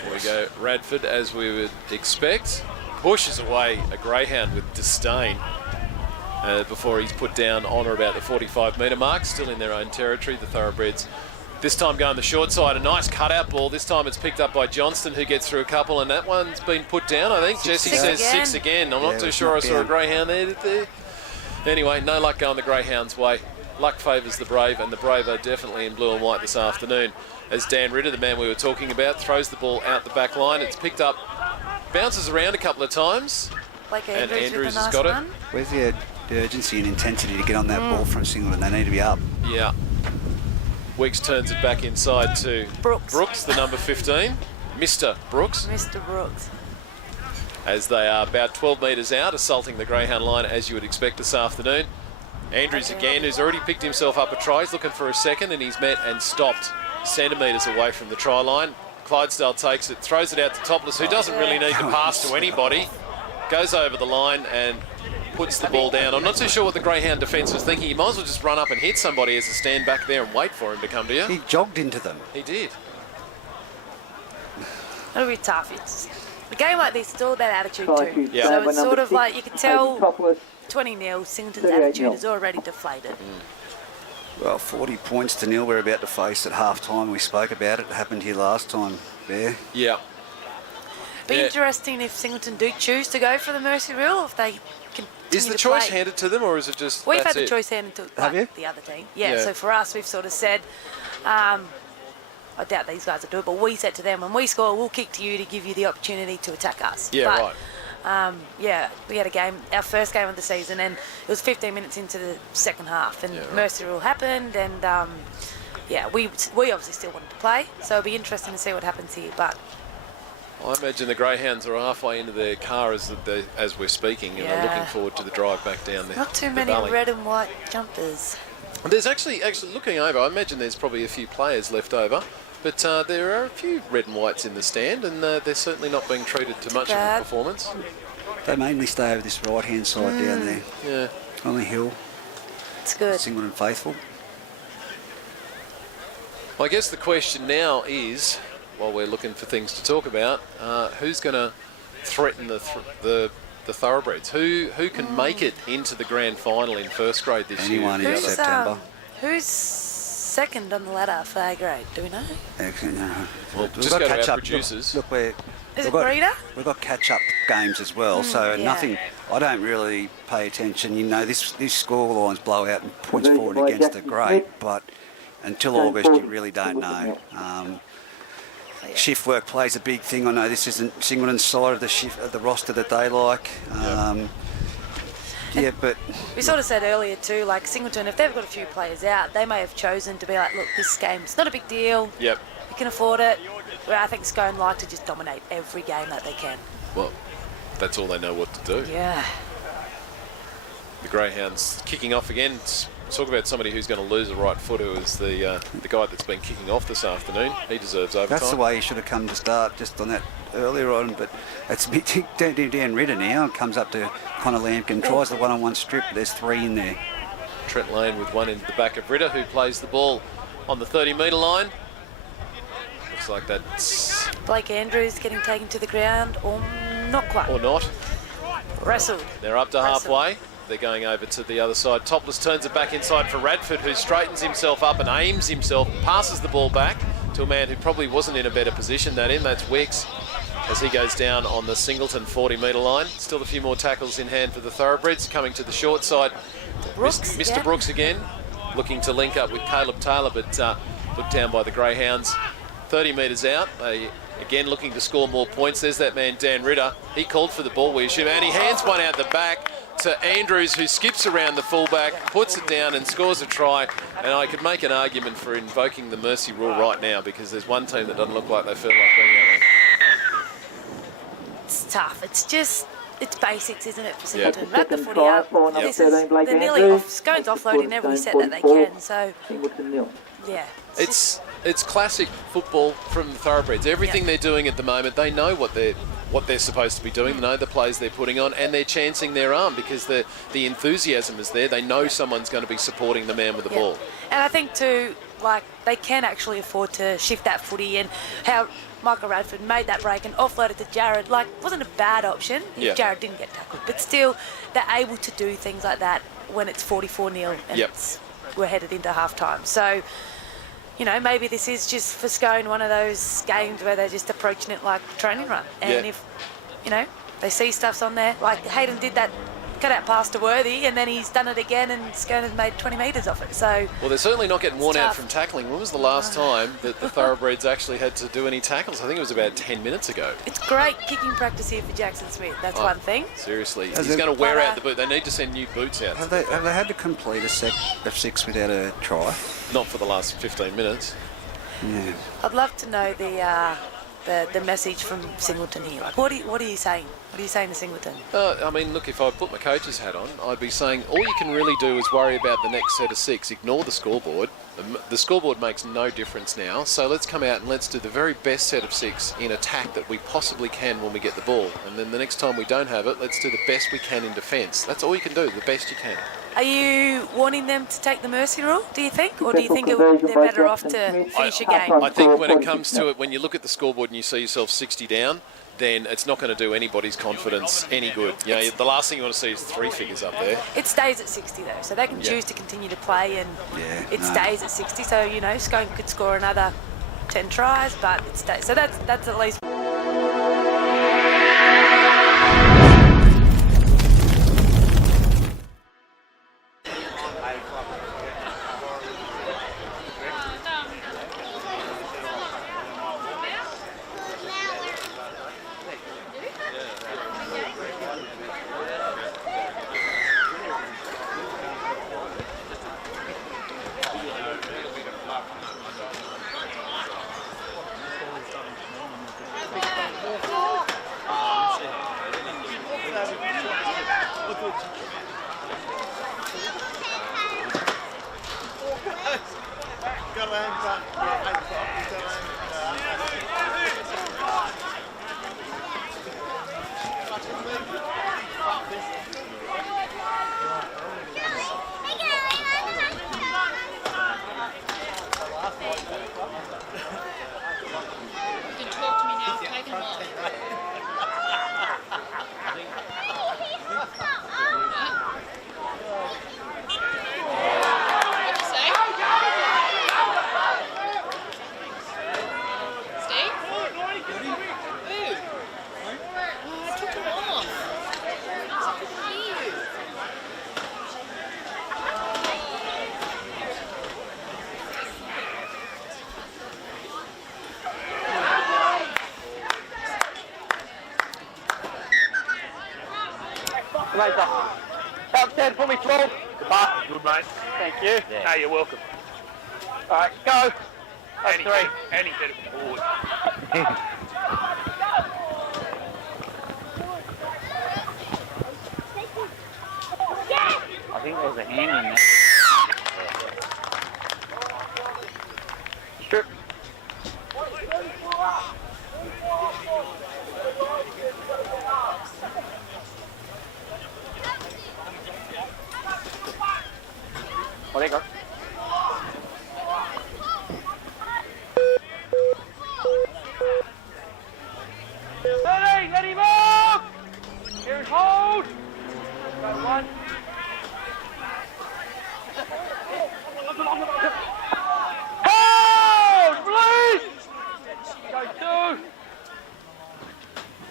Here we go, Radford, as we would expect, pushes away a Greyhound with disdain before he's put down on or about the 45-metre mark, still in their own territory, the Thoroughbreds. This time going the short side, a nice cutout ball. This time it's picked up by Johnston, who gets through a couple, and that one's been put down, I think. Jesse says 6 again. I'm not too sure I saw a Greyhound there. Anyway, no luck going the Greyhounds' way. Luck favours the Brave, and the Brave are definitely in blue and white this afternoon. As Dan Ritter, the man we were talking about, throws the ball out the back line. It's picked up, bounces around a couple of times, and Andrews has got it. Where's the urgency and intensity to get on that ball from Singleton? They need to be up. Yeah. Weeks turns it back inside to Brooks, the number 15. Mr. Brooks. Mr. Brooks. As they are about 12 metres out, assaulting the Greyhound line as you would expect this afternoon. Andrews again, who's already picked himself up a try. He's looking for a second, and he's met and stopped centimetres away from the try line. Clydesdale takes it, throws it out to Topless, who doesn't really need to pass to anybody. Goes over the line and puts the ball down. I'm not too sure what the Greyhound defence was thinking. He might as well just run up and hit somebody as a stand back there and wait for him to come to you. He jogged into them. He did. It'll be tough. A game like this is all about attitude too. Yeah. So it's sort of like, you can tell 20-0, Singleton's attitude is already deflated. Well, 40 points to 0 we're about to face at half-time. We spoke about it. It happened here last time, Bear. Yeah. Be interesting if Singleton do choose to go for the mercy rule, or if they continue Is the choice handed to them, or is it just We've had the choice handed to the other team. Yeah, so for us, we've sort of said, I doubt these guys will do it, but we said to them, when we score, we'll kick to you to give you the opportunity to attack us. Yeah, right. We had a game, our first game of the season, and it was 15 minutes into the second half, and mercy rule happened, and we obviously still wanted to play, so it'll be interesting to see what happens here. But I imagine the Greyhounds are halfway into their car as we're speaking, and are looking forward to the drive back down there. Not too many red and white jumpers. There's actually looking over, I imagine there's probably a few players left over, but there are a few red and whites in the stand, and they're certainly not being treated to much of a performance. They mainly stay over this right-hand side down there. Yeah. On the hill. It's good. Singleton faithful. I guess the question now is, while we're looking for things to talk about, who's going to threaten the Thoroughbreds? Who can make it into the grand final in first grade this year? Anyone in September. Who's second on the ladder for A grade? Do we know? Actually, no. Well, just go to our producers. Look, Is it Breeder? We've got catch-up games as well, so nothing. I don't really pay attention. You know, this score lines blow out and points forward against the grade, but until August, you really don't know. Shift work plays a big thing. I know this isn't Singleton's side of the roster that they like. But we sort of said earlier too, like Singleton, if they've got a few players out, they may have chosen to be like, look, this game's not a big deal. Yep. We can afford it. Where I think Scone like to just dominate every game that they can. Well, that's all they know what to do. Yeah. The Greyhounds kicking off again. Talk about somebody who's going to lose a right foot, who is the guy that's been kicking off this afternoon. He deserves overtime. That's the way he should have come to start, just on that earlier on. But it's Dan Ritter now. Comes up to Connor Lampkin, tries the one-on-one strip. There's 3 in there. Trent Lane with one into the back of Ritter, who plays the ball on the 30-metre line. Looks like that's Blake Andrews getting taken to the ground, or not quite. Or not. Wrestled. They're up to halfway. They're going over to the other side. Topless turns it back inside for Radford, who straightens himself up and aims himself, passes the ball back to a man who probably wasn't in a better position than him. That's Wicks, as he goes down on the Singleton 40-metre line. Still a few more tackles in hand for the Thoroughbreds. Coming to the short side, Brooks, Mr. Brooks again, looking to link up with Caleb Taylor, but put down by the Greyhounds. 30 metres out. They again looking to score more points. There's that man, Dan Ritter. He called for the ball, we assume, and he hands one out the back to Andrews, who skips around the fullback, puts it down and scores a try. And I could make an argument for invoking the mercy rule right now, because there's one team that doesn't look like they feel like being out there. It's tough. It's basics, isn't it, for Singleton? Yep. Wrap the footy up. Yep. This is, they're nearly off. Scone's offloading every set that they can. So, yeah. It's classic football from the thoroughbreds. Everything they're doing at the moment, they know what they're supposed to be doing. They know the plays they're putting on, and they're chancing their arm because the enthusiasm is there. They know someone's going to be supporting the man with the ball. And I think too, like, they can actually afford to shift that footy, and how Michael Radford made that break and offloaded to Jared, like, wasn't a bad option if Jared didn't get tackled. But still, they're able to do things like that when it's 44-0 and we're headed into half-time. So, you know, maybe this is just for Scone one of those games where they're just approaching it like a training run. And if, you know, they see stuff's on there, like Hayden did that cut-out pass to Worthy, and then he's done it again, and Scone has made 20 metres off it. So, well, they're certainly not getting worn out from tackling. When was the last time that the thoroughbreds actually had to do any tackles? I think it was about 10 minutes ago. It's great kicking practice here for Jackson Smith. That's one thing. Seriously, he's going to wear out the boot. They need to send new boots out. Have they had to complete a set of 6 without a try? Not for the last 15 minutes. Yeah. I'd love to know the message from Singleton here. Like, what are you saying? What are you saying to Singleton? I mean, look, if I put my coach's hat on, I'd be saying all you can really do is worry about the next set of 6. Ignore the scoreboard. The scoreboard makes no difference now, so let's come out and let's do the very best set of 6 in attack that we possibly can when we get the ball. And then the next time we don't have it, let's do the best we can in defence. That's all you can do, the best you can. Are you wanting them to take the mercy rule, do you think? Or do you think they're better off to finish a game? I think when it comes to it, when you look at the scoreboard and you see yourself 60 down, then it's not going to do anybody's confidence any good. You know, the last thing you want to see is 3 figures up there. It stays at 60 though, so they can choose to continue to play, and it stays at 60. So, you know, Scone could score another 10 tries, but it stays. So that's at least. Upstairs for me, 12. The bar. Good, mate. Thank you. Yeah. No, you're welcome. All right, go. That's 3. And he said it forward. I think there was a hand in there. Strip. Oh, there you go. Let him up! Here's hold! Got 1. Hold! Release! Go 2.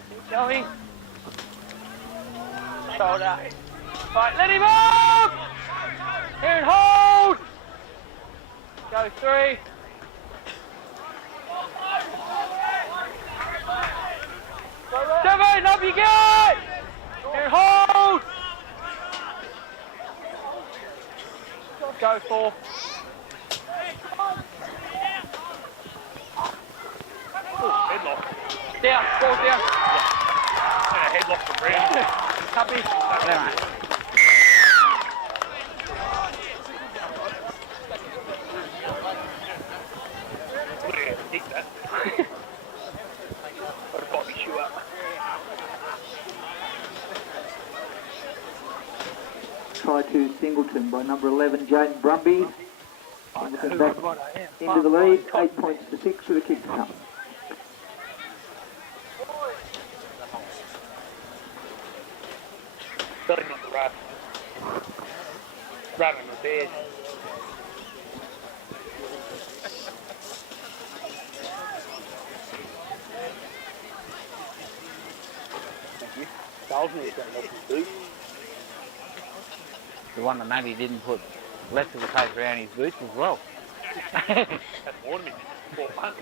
Keep going. Shoulder. Right, let him up! Here and hold! Go 3. Seven, up you get! Here and hold! Go 4. Oh, headlock. Down, ball down. Yeah, headlock from Brown. Copy. Look at how kick that. Got a Bobby shoe up. Try to Singleton by number 11, Jaden Brumby. Singleton back into the lead, 8 points to 6 with a kick to come. Got him on the run. Running the bed. Thank you. Salesman's got lots of boots. The one that maybe didn't put less of the tape around his boots as well. That's warned me. 4 months.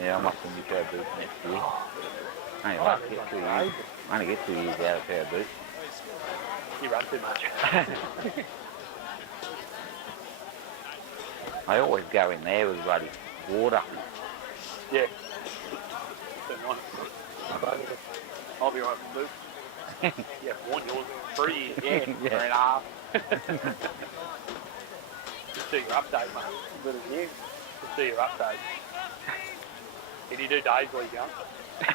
Yeah, I must have new pair of boots next year. I only get 2 years out of a pair of boots. You run too much. I always go in there with bloody water. Yeah. I'll be right with Luke. Yeah, one yours 3 years. Yeah, 3.5. Just see your update, mate. Good as you. Just see your update. Did you do days while you're going?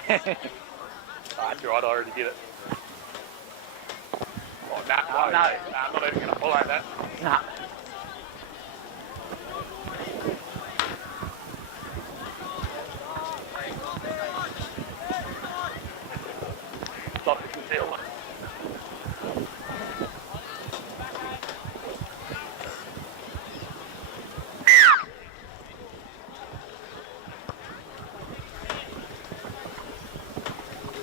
That's right, I already did it. Oh, no, I'm not even going to follow that. Nah. Stop the concealment.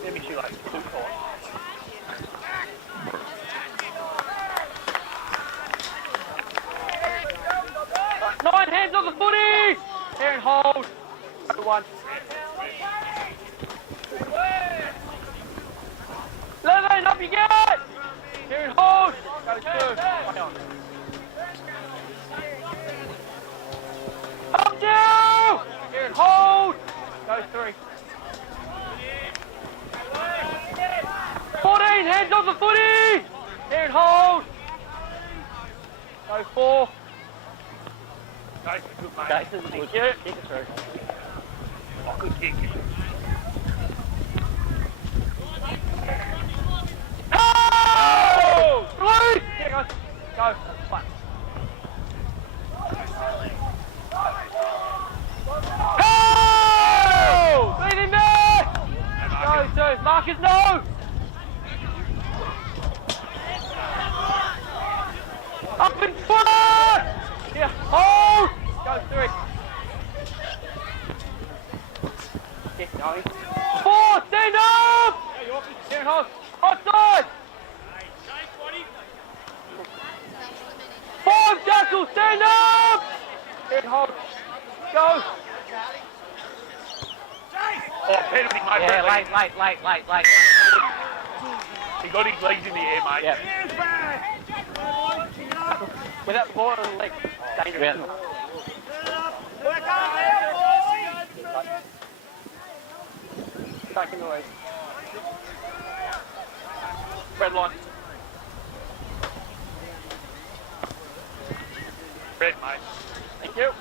Let me shoot like 2 times. Nine hands on the footy! Here and hold. 1. 11, up you get! Here and hold. Go 2. Up 2! Here and hold. Go 3. 14, hands on the footy! Here and hold. Go 4. Jason, good mate. Jason, Thank good. you. Kick it through. Oh, good kick. Oh! Release! Here goes. Go. Flat. Oh! Lead him there! Go, 2. Marcus, no! Up in front! Here, hold! Go 3. Keep going. 4, stand up! Here and hold. Outside! 5, Jackal, stand up! Here and hold. Go! Oh, penalty, mate. Yeah, late. He got his legs in the air, mate. Yep. Without the ball on the leg. Dangerous. Back in the leg. Red line. Red, mate. Thank you.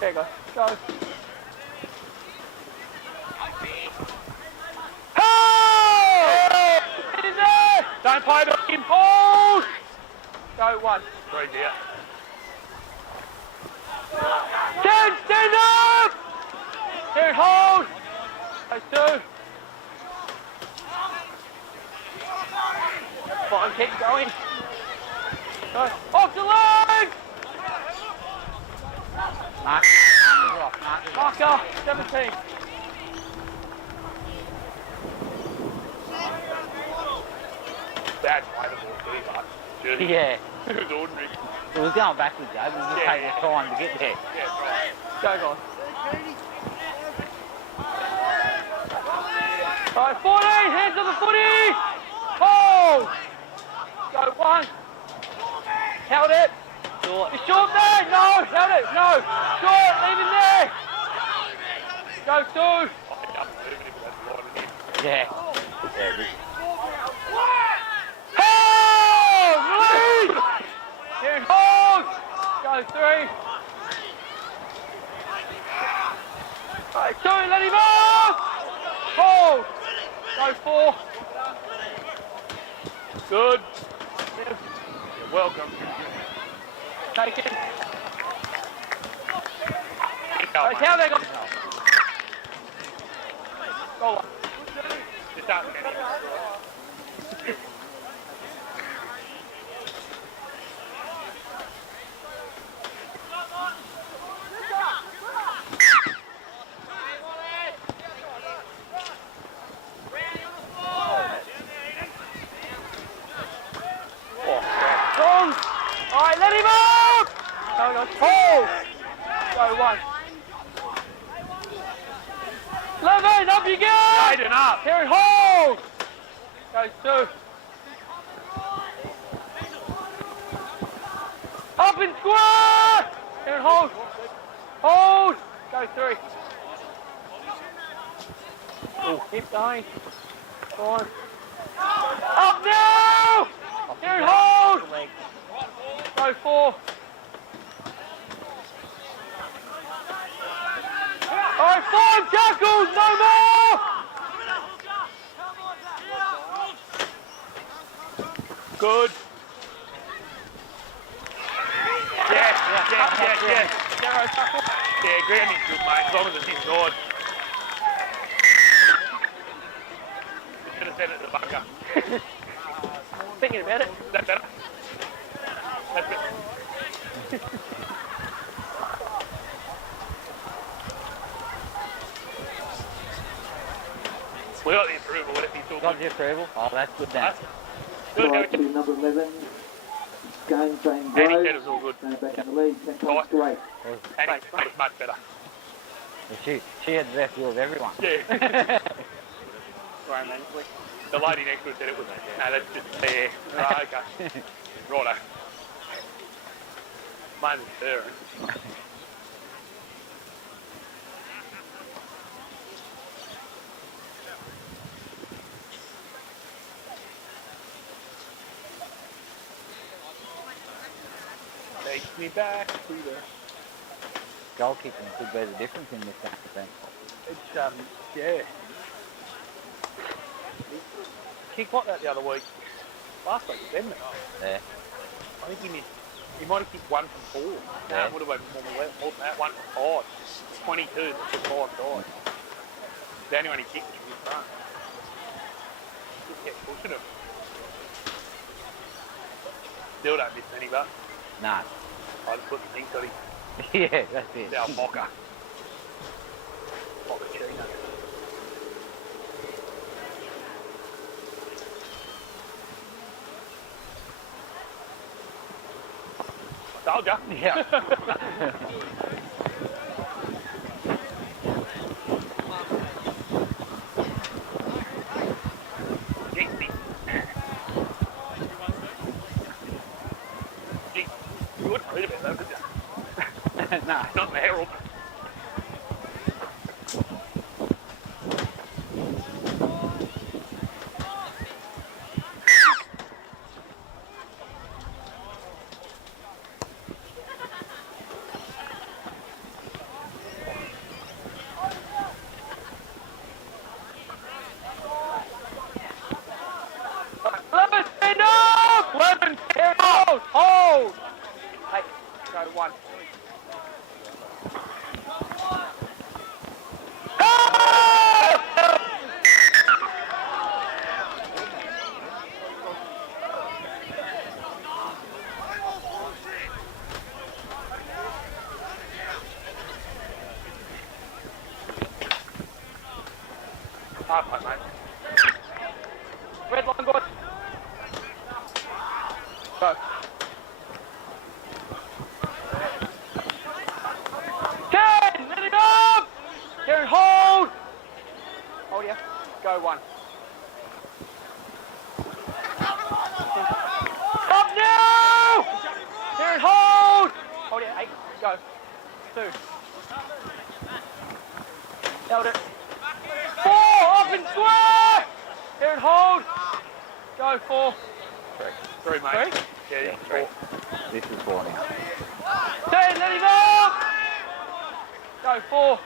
There you go. Go. Hey! Get in there! Don't play to him. Hold! Go 1. 3's out. 10, stand up! Here, hold! Go 2. Fine, keep going. Go. Off the leg! Marker, 17. Bad play the ball too much. Yeah. It was ordinary. It was going backwards, Joe. It was just taking time to get there. Yeah, right. Go, guys. Right, 14, hands on the footy. Hold. Go, 1. Held it. Short. It's short there. No, held it. No. Short, leave it there. Go, 2. Yeah. Hold! Release! Here, hold! Go, 3. Right, 2, let him off! Hold! Go, 4. Good. You're welcome. Take it. Right, how they got... Go on. Just ask any of us. Alright, let him up! Go, hold! Go, 1. 11, up you go! Aiden up! Here, hold! Go, 2. Up and square! Here, hold! Hold! Go, 3. Oh, keep going. 5. Up now! Here, hold! Go, 4. Alright, 5 tackles, no more! Good. Yes. Yeah, grounding's good, mate, as long as it's inside. Should have said it to the bunker. Thinking about it. Is that better? That's it. We got the approval, what if he's all Got good? the approval? Oh, that's good then. Good, Right to number 11. Scone saying Annie go. said it was all good. Now back in the lead. 10 points to 8. Annie was much better. She had the best view of everyone. Yeah. Sorry, man. The lady next to us said it was, no, that's just fair. Right, okay. Righto. Mine is fair. Takes me back to the... Goalkeeping could be the difference in this game, I think. It's, yeah. Kicked like that the other week. Last week, didn't it? Yeah. I think he might have kicked 1 from 4. No, Yeah. it would have been more than that. 1 from 5. 22, that's just 5 guys. The only one he kicked was his front. Just kept pushing him. Still don't miss any, but No. I just put the things on him. Yeah, that's it. It's our mocker. Moccachino. Told ya. Yeah. Jinxie. Jinx. You wouldn't read about that, would you? No. Not in the Herald. Lemon, stand up! Lemon, stand up! Hold! Hey, go 1. Half point, mate. Red line, boys. Go. 10! Let it up! Karen, hold! Hold, yeah. Go 1. Up now! Here and hold! Hold it, 8. Go. 2. Held it. 4, up and square! Here and hold. Go 4. 3, mate. 3? Yeah, 3. This is 4 now. 10, let him up! Go 4.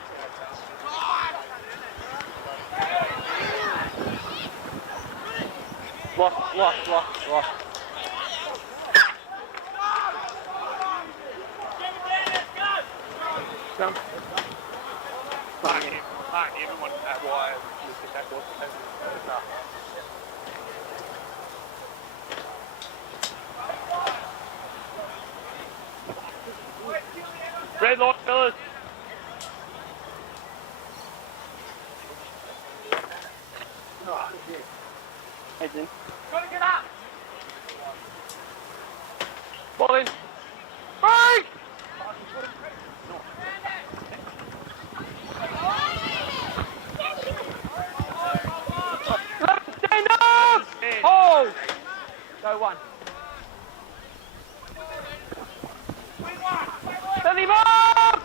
Lost. Jump. Mark, everyone at wire. Look at that ball. Red light, fellas. Heads in. Gotta get up. Ball in. Break! Stand up! Hold! Go 1. Send him up!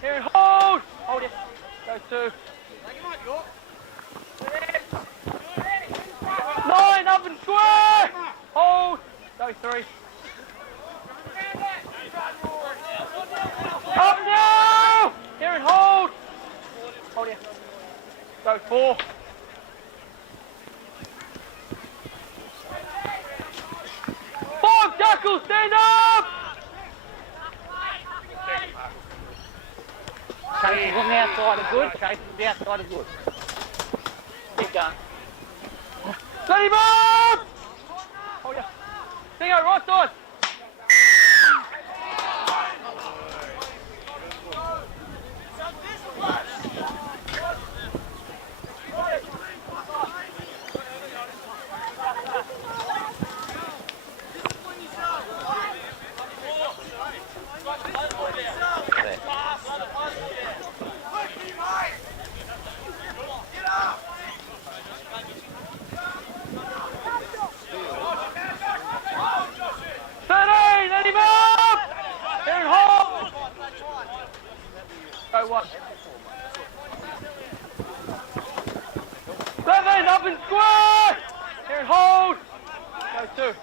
Here and hold! Hold it. Go 2. 9, up and square! Hold! Go 3. Up now! Here and hold! Hold it. Go 4. 5 tackles, stand up! Chase on the outside of good. Chase on the outside of good. Keep going. Let him up! Oh yeah. Dingo, right side. Go 1. 7, up and square! Here and hold! Go 2.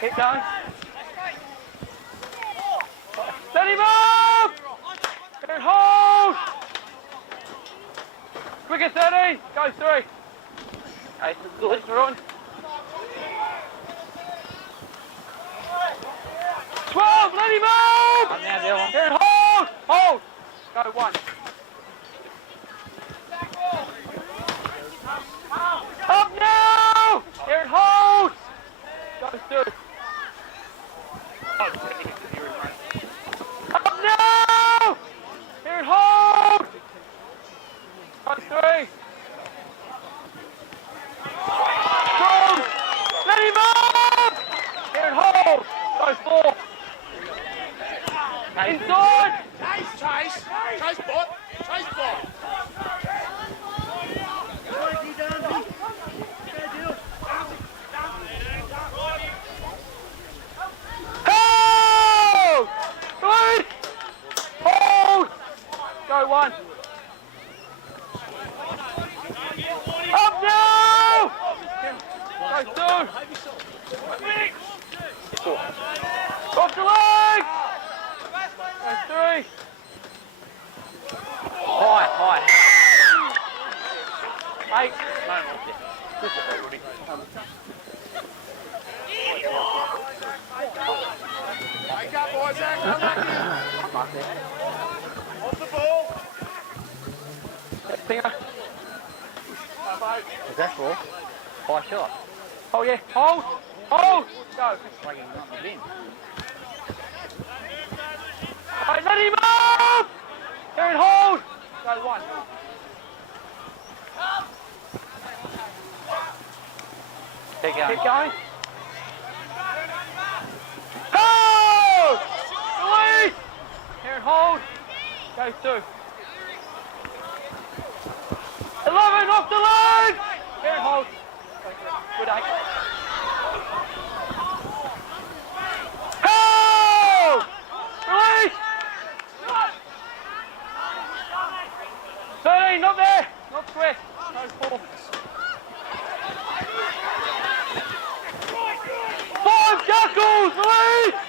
Keep going. Set him up! Here and hold! Quicker 30, go 3. Okay, good. We're on. 12, let him up! Up now, Dylan. Here and hold! Hold! Go 1. Up now! Here and hold! Go 2. Up now! Here and hold! Go 3. Strong! Let him up! Here and hold! Go 4. Inside! Chase bot! Hold! Release! Hold! Go 1. Up now! Go 2. Off the leg! Go 3. High. 8. No more. Wake up, Isaac! Come back in! Off the ball! Finger. Is that for? High shot. Oh yeah. Hold! Hold! Go. Like he's not in the bin. Right, let him up! Here and hold! Go 1. Keep going. Keep going. Hold! Release! Go 2. 11, off the line! Here, hold. Good 8. Hold! Release! 13, not there! Not square. No 4. 5 tackles! Release!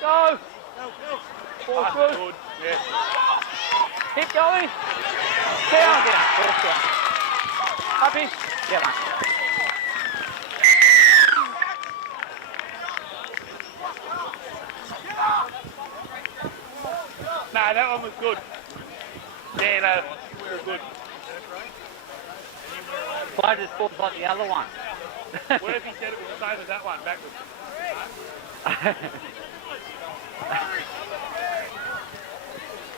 Go! 4 good. Yeah. Keep going. Down. Happy? Yeah, mate. Nah, that one was good. Yeah, no, we were good. Floater's full like the other one. What if he said it was the same as that one, backwards?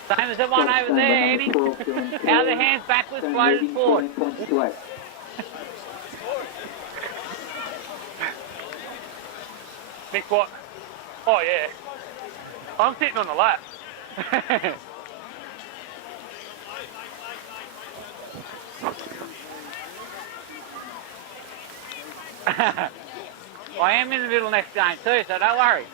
Same as the one over there, Eddie. How the hands backwards, floated forward. Nick, what? Oh, yeah. I'm sitting on the lap. I am in the middle next game too, so don't worry.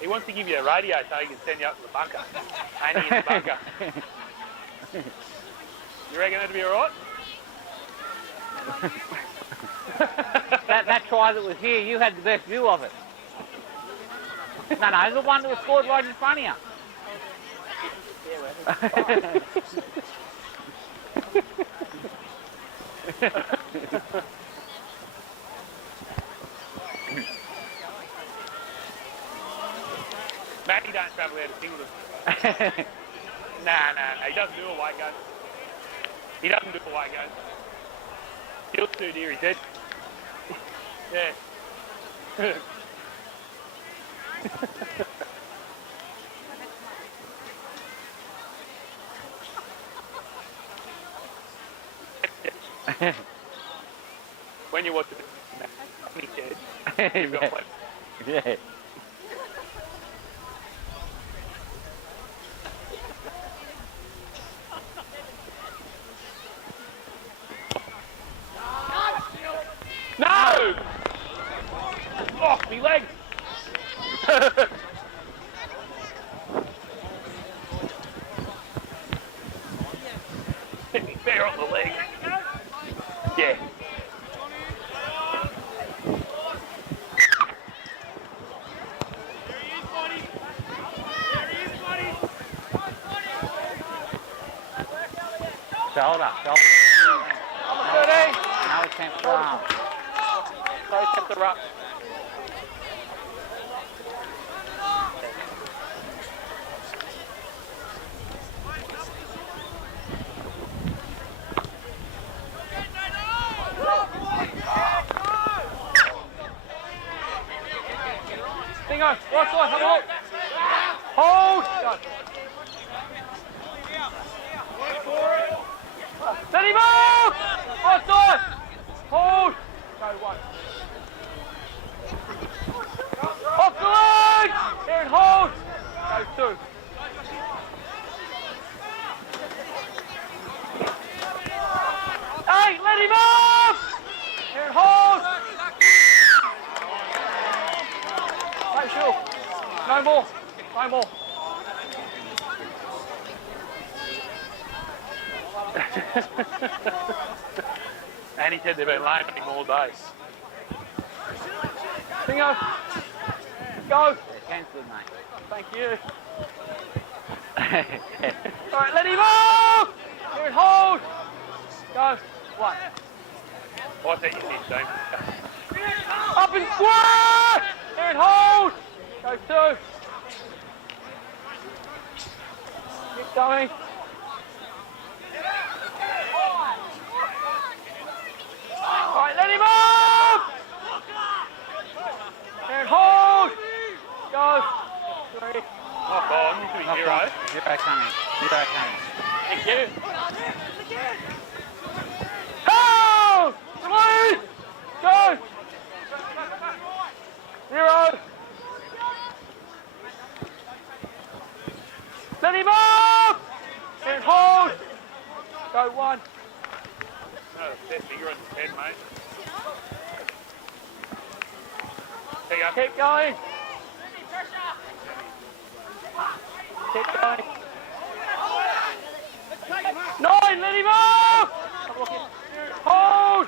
He wants to give you a radio so he can send you up to the bunker. Ain't he in the bunker? You reckon that'd be alright? that try that was here, you had the best view of it. No, the one that was scored right in front of you. Matty don't travel out of Singleton. Nah, he doesn't do away goes. He doesn't do away goes. He'll too dear, he said. Yeah. When you watch it, he said, you've got one. Yeah. No! Off me leg! Hit me fair on the leg. Yeah. Shoulder. Number 13. Now it's sent for arm. No, set the ruck. Bingo, right side, have a look. Hold. Go. Let him off! Right side. Hold. Go 1. Off the leg! Here and hold. Go 2. Hey, let him off! Here and hold. Right, sure. No more. No more. And he said they've been laying him all day. Bingo. Go. Cancelled, mate. Thank you. Alright, let him off! Here and hold. Go. 1. I think you did, Shane. Up and square! Here and hold. Go 2. Keep going. Alright, let him off! Here and hold. Go. 3. Knock on, you should be hero. Zero coming. Thank you. Hey! let him up! And hold! Go 1. No, set finger on his head, mate. There you go. Keep going. Keep going. 9, let him up! Hold!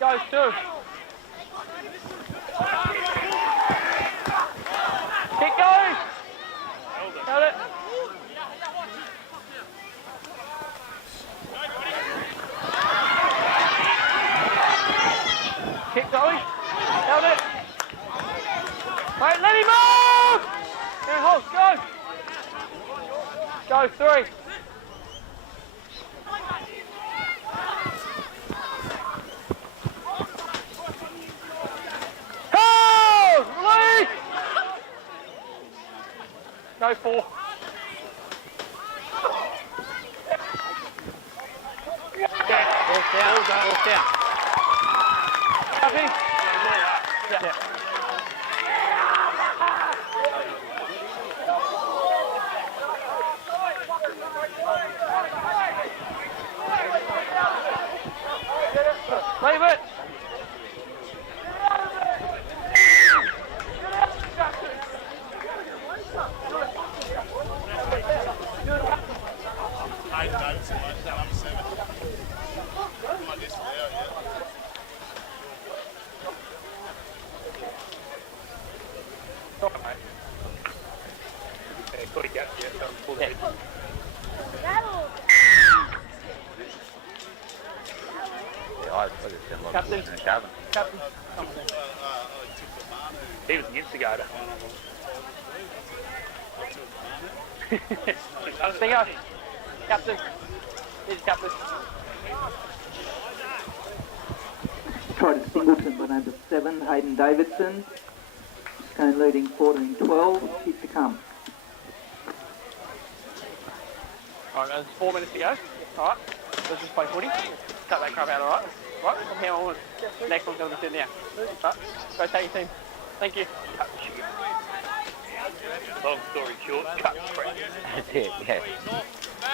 Goes 2. Keep going. Held it. Keep going. Held it. Right, let him move! And hold, go. Go 3. Hold! Release! Go 4. Ball's down. Happy? Yeah. Leave it. Footy gap, yeah, so pull the head. Yeah, I just sound like Captain. pushing and shoving. Captain. He was the instigator. Bingo. Captain. Here's Captain. Try to Singleton by number 7, Hayden Davidson. Scone leading 14-12. Kick to come. Alright, there's 4 minutes to go. Alright, let's just play footy. Cut that crap out, alright? Right, from here on. Next one's going to be sitting there. Alright, go take your team. Thank you. Long story short, cut crap. That's it, yeah.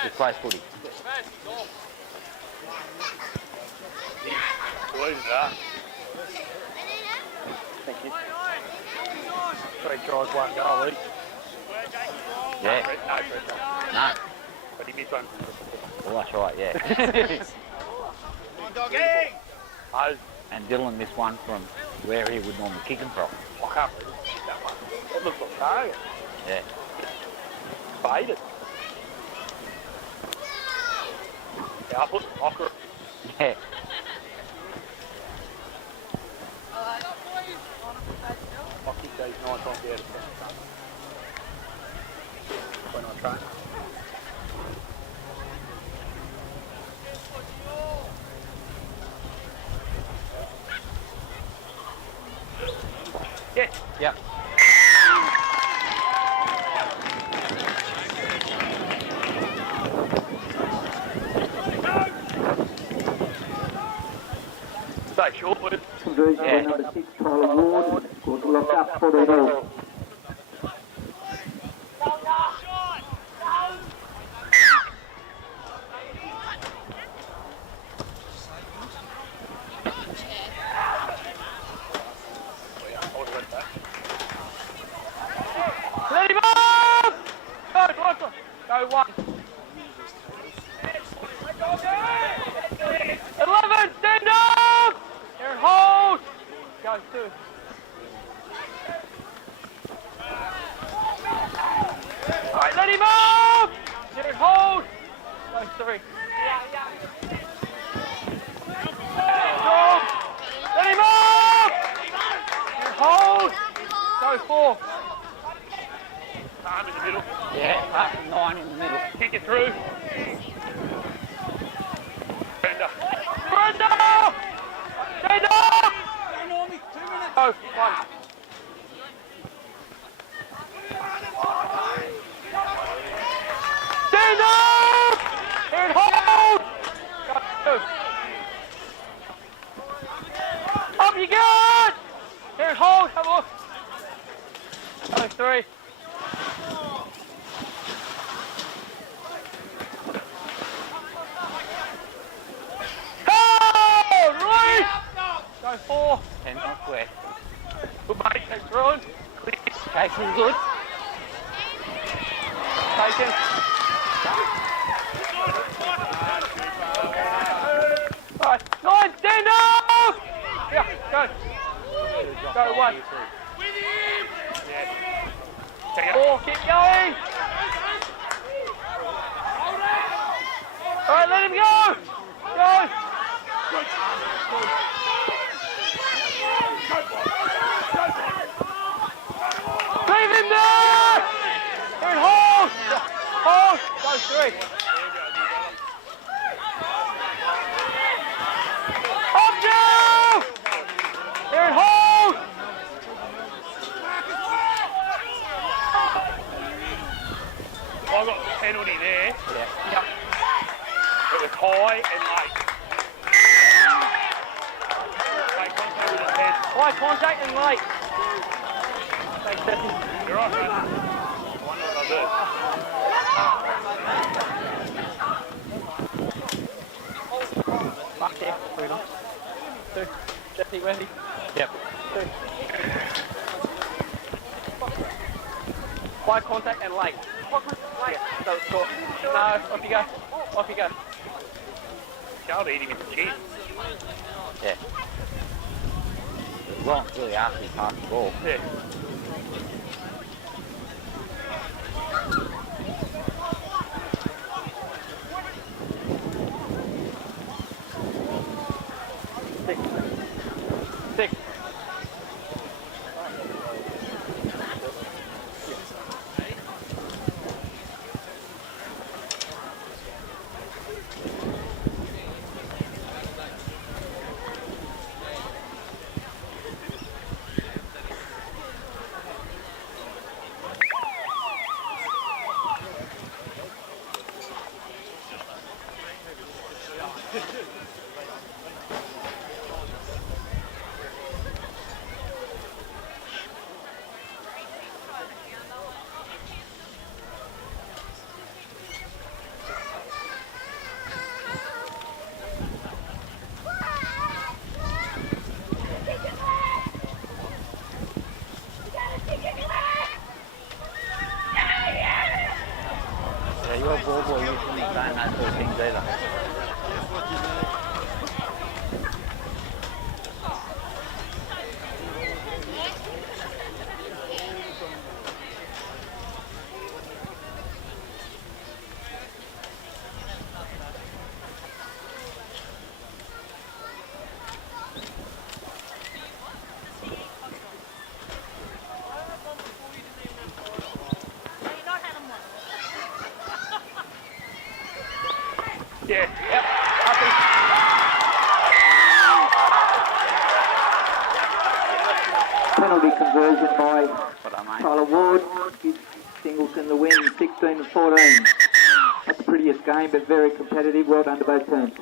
Just play footy. Believe that. Thank you. 3 tries, 1 goal each. Yeah. No pressure. No. But he missed one. Well, that's right, yeah. I And Dylan missed one from where he would normally kick him from. can't really kick that one. It looks like target. Yeah. Faded. Yeah, I put Ocker. Yeah. I'll kick these 9 times out of 10. When I train. Yeah. Yep. Stay short, would it? Conversion by number 6, Tyler Ward. Scores locked up 14-all. Let him up! Go, go, go 1. 11, stand up! Here, hold! Go 2. Alright, let him up! Here, hold! Go 3. Strong! Let him up! Here, hold! Go 4. Arm in the middle. Yeah, 9 in the middle. Kick it through. Brenda. Brenda! Stand up! Go, 1. Stand up! And hold! Go 2. Up you get! Here, hold, have a look. Go 3. Northwest. Good mate, keep throwing. Chasing good. Taken. Alright, 9, stand up! Yeah, go. Go, 1. Take 4, keep going! Alright, let him go! Go! Leave him there! Here, hold! Hold! Go, 3. Up, Joe! Here, hold! I got the penalty there. Yeah. It was high and late. Make contact with his head. High contact and late. Thanks, Jesse. You're right, mate. I wonder what I'll do. Back there. 3 on. 2. Jesse, Wendy. Yep. 2. High contact and late. Yeah, so it's caught. No, off you go. Off you go. Charles eating him the chin. Yeah. It wasn't really after he passed the ball. Yeah. Six. Yeah, you're a ball boy, you shouldn't be saying those sort of things either. Yeah. Yep. Happy. Penalty conversion by What I mean. Tyler Ward gives Singleton the win, 16-14. Not the prettiest game, but very competitive. Well done to both teams.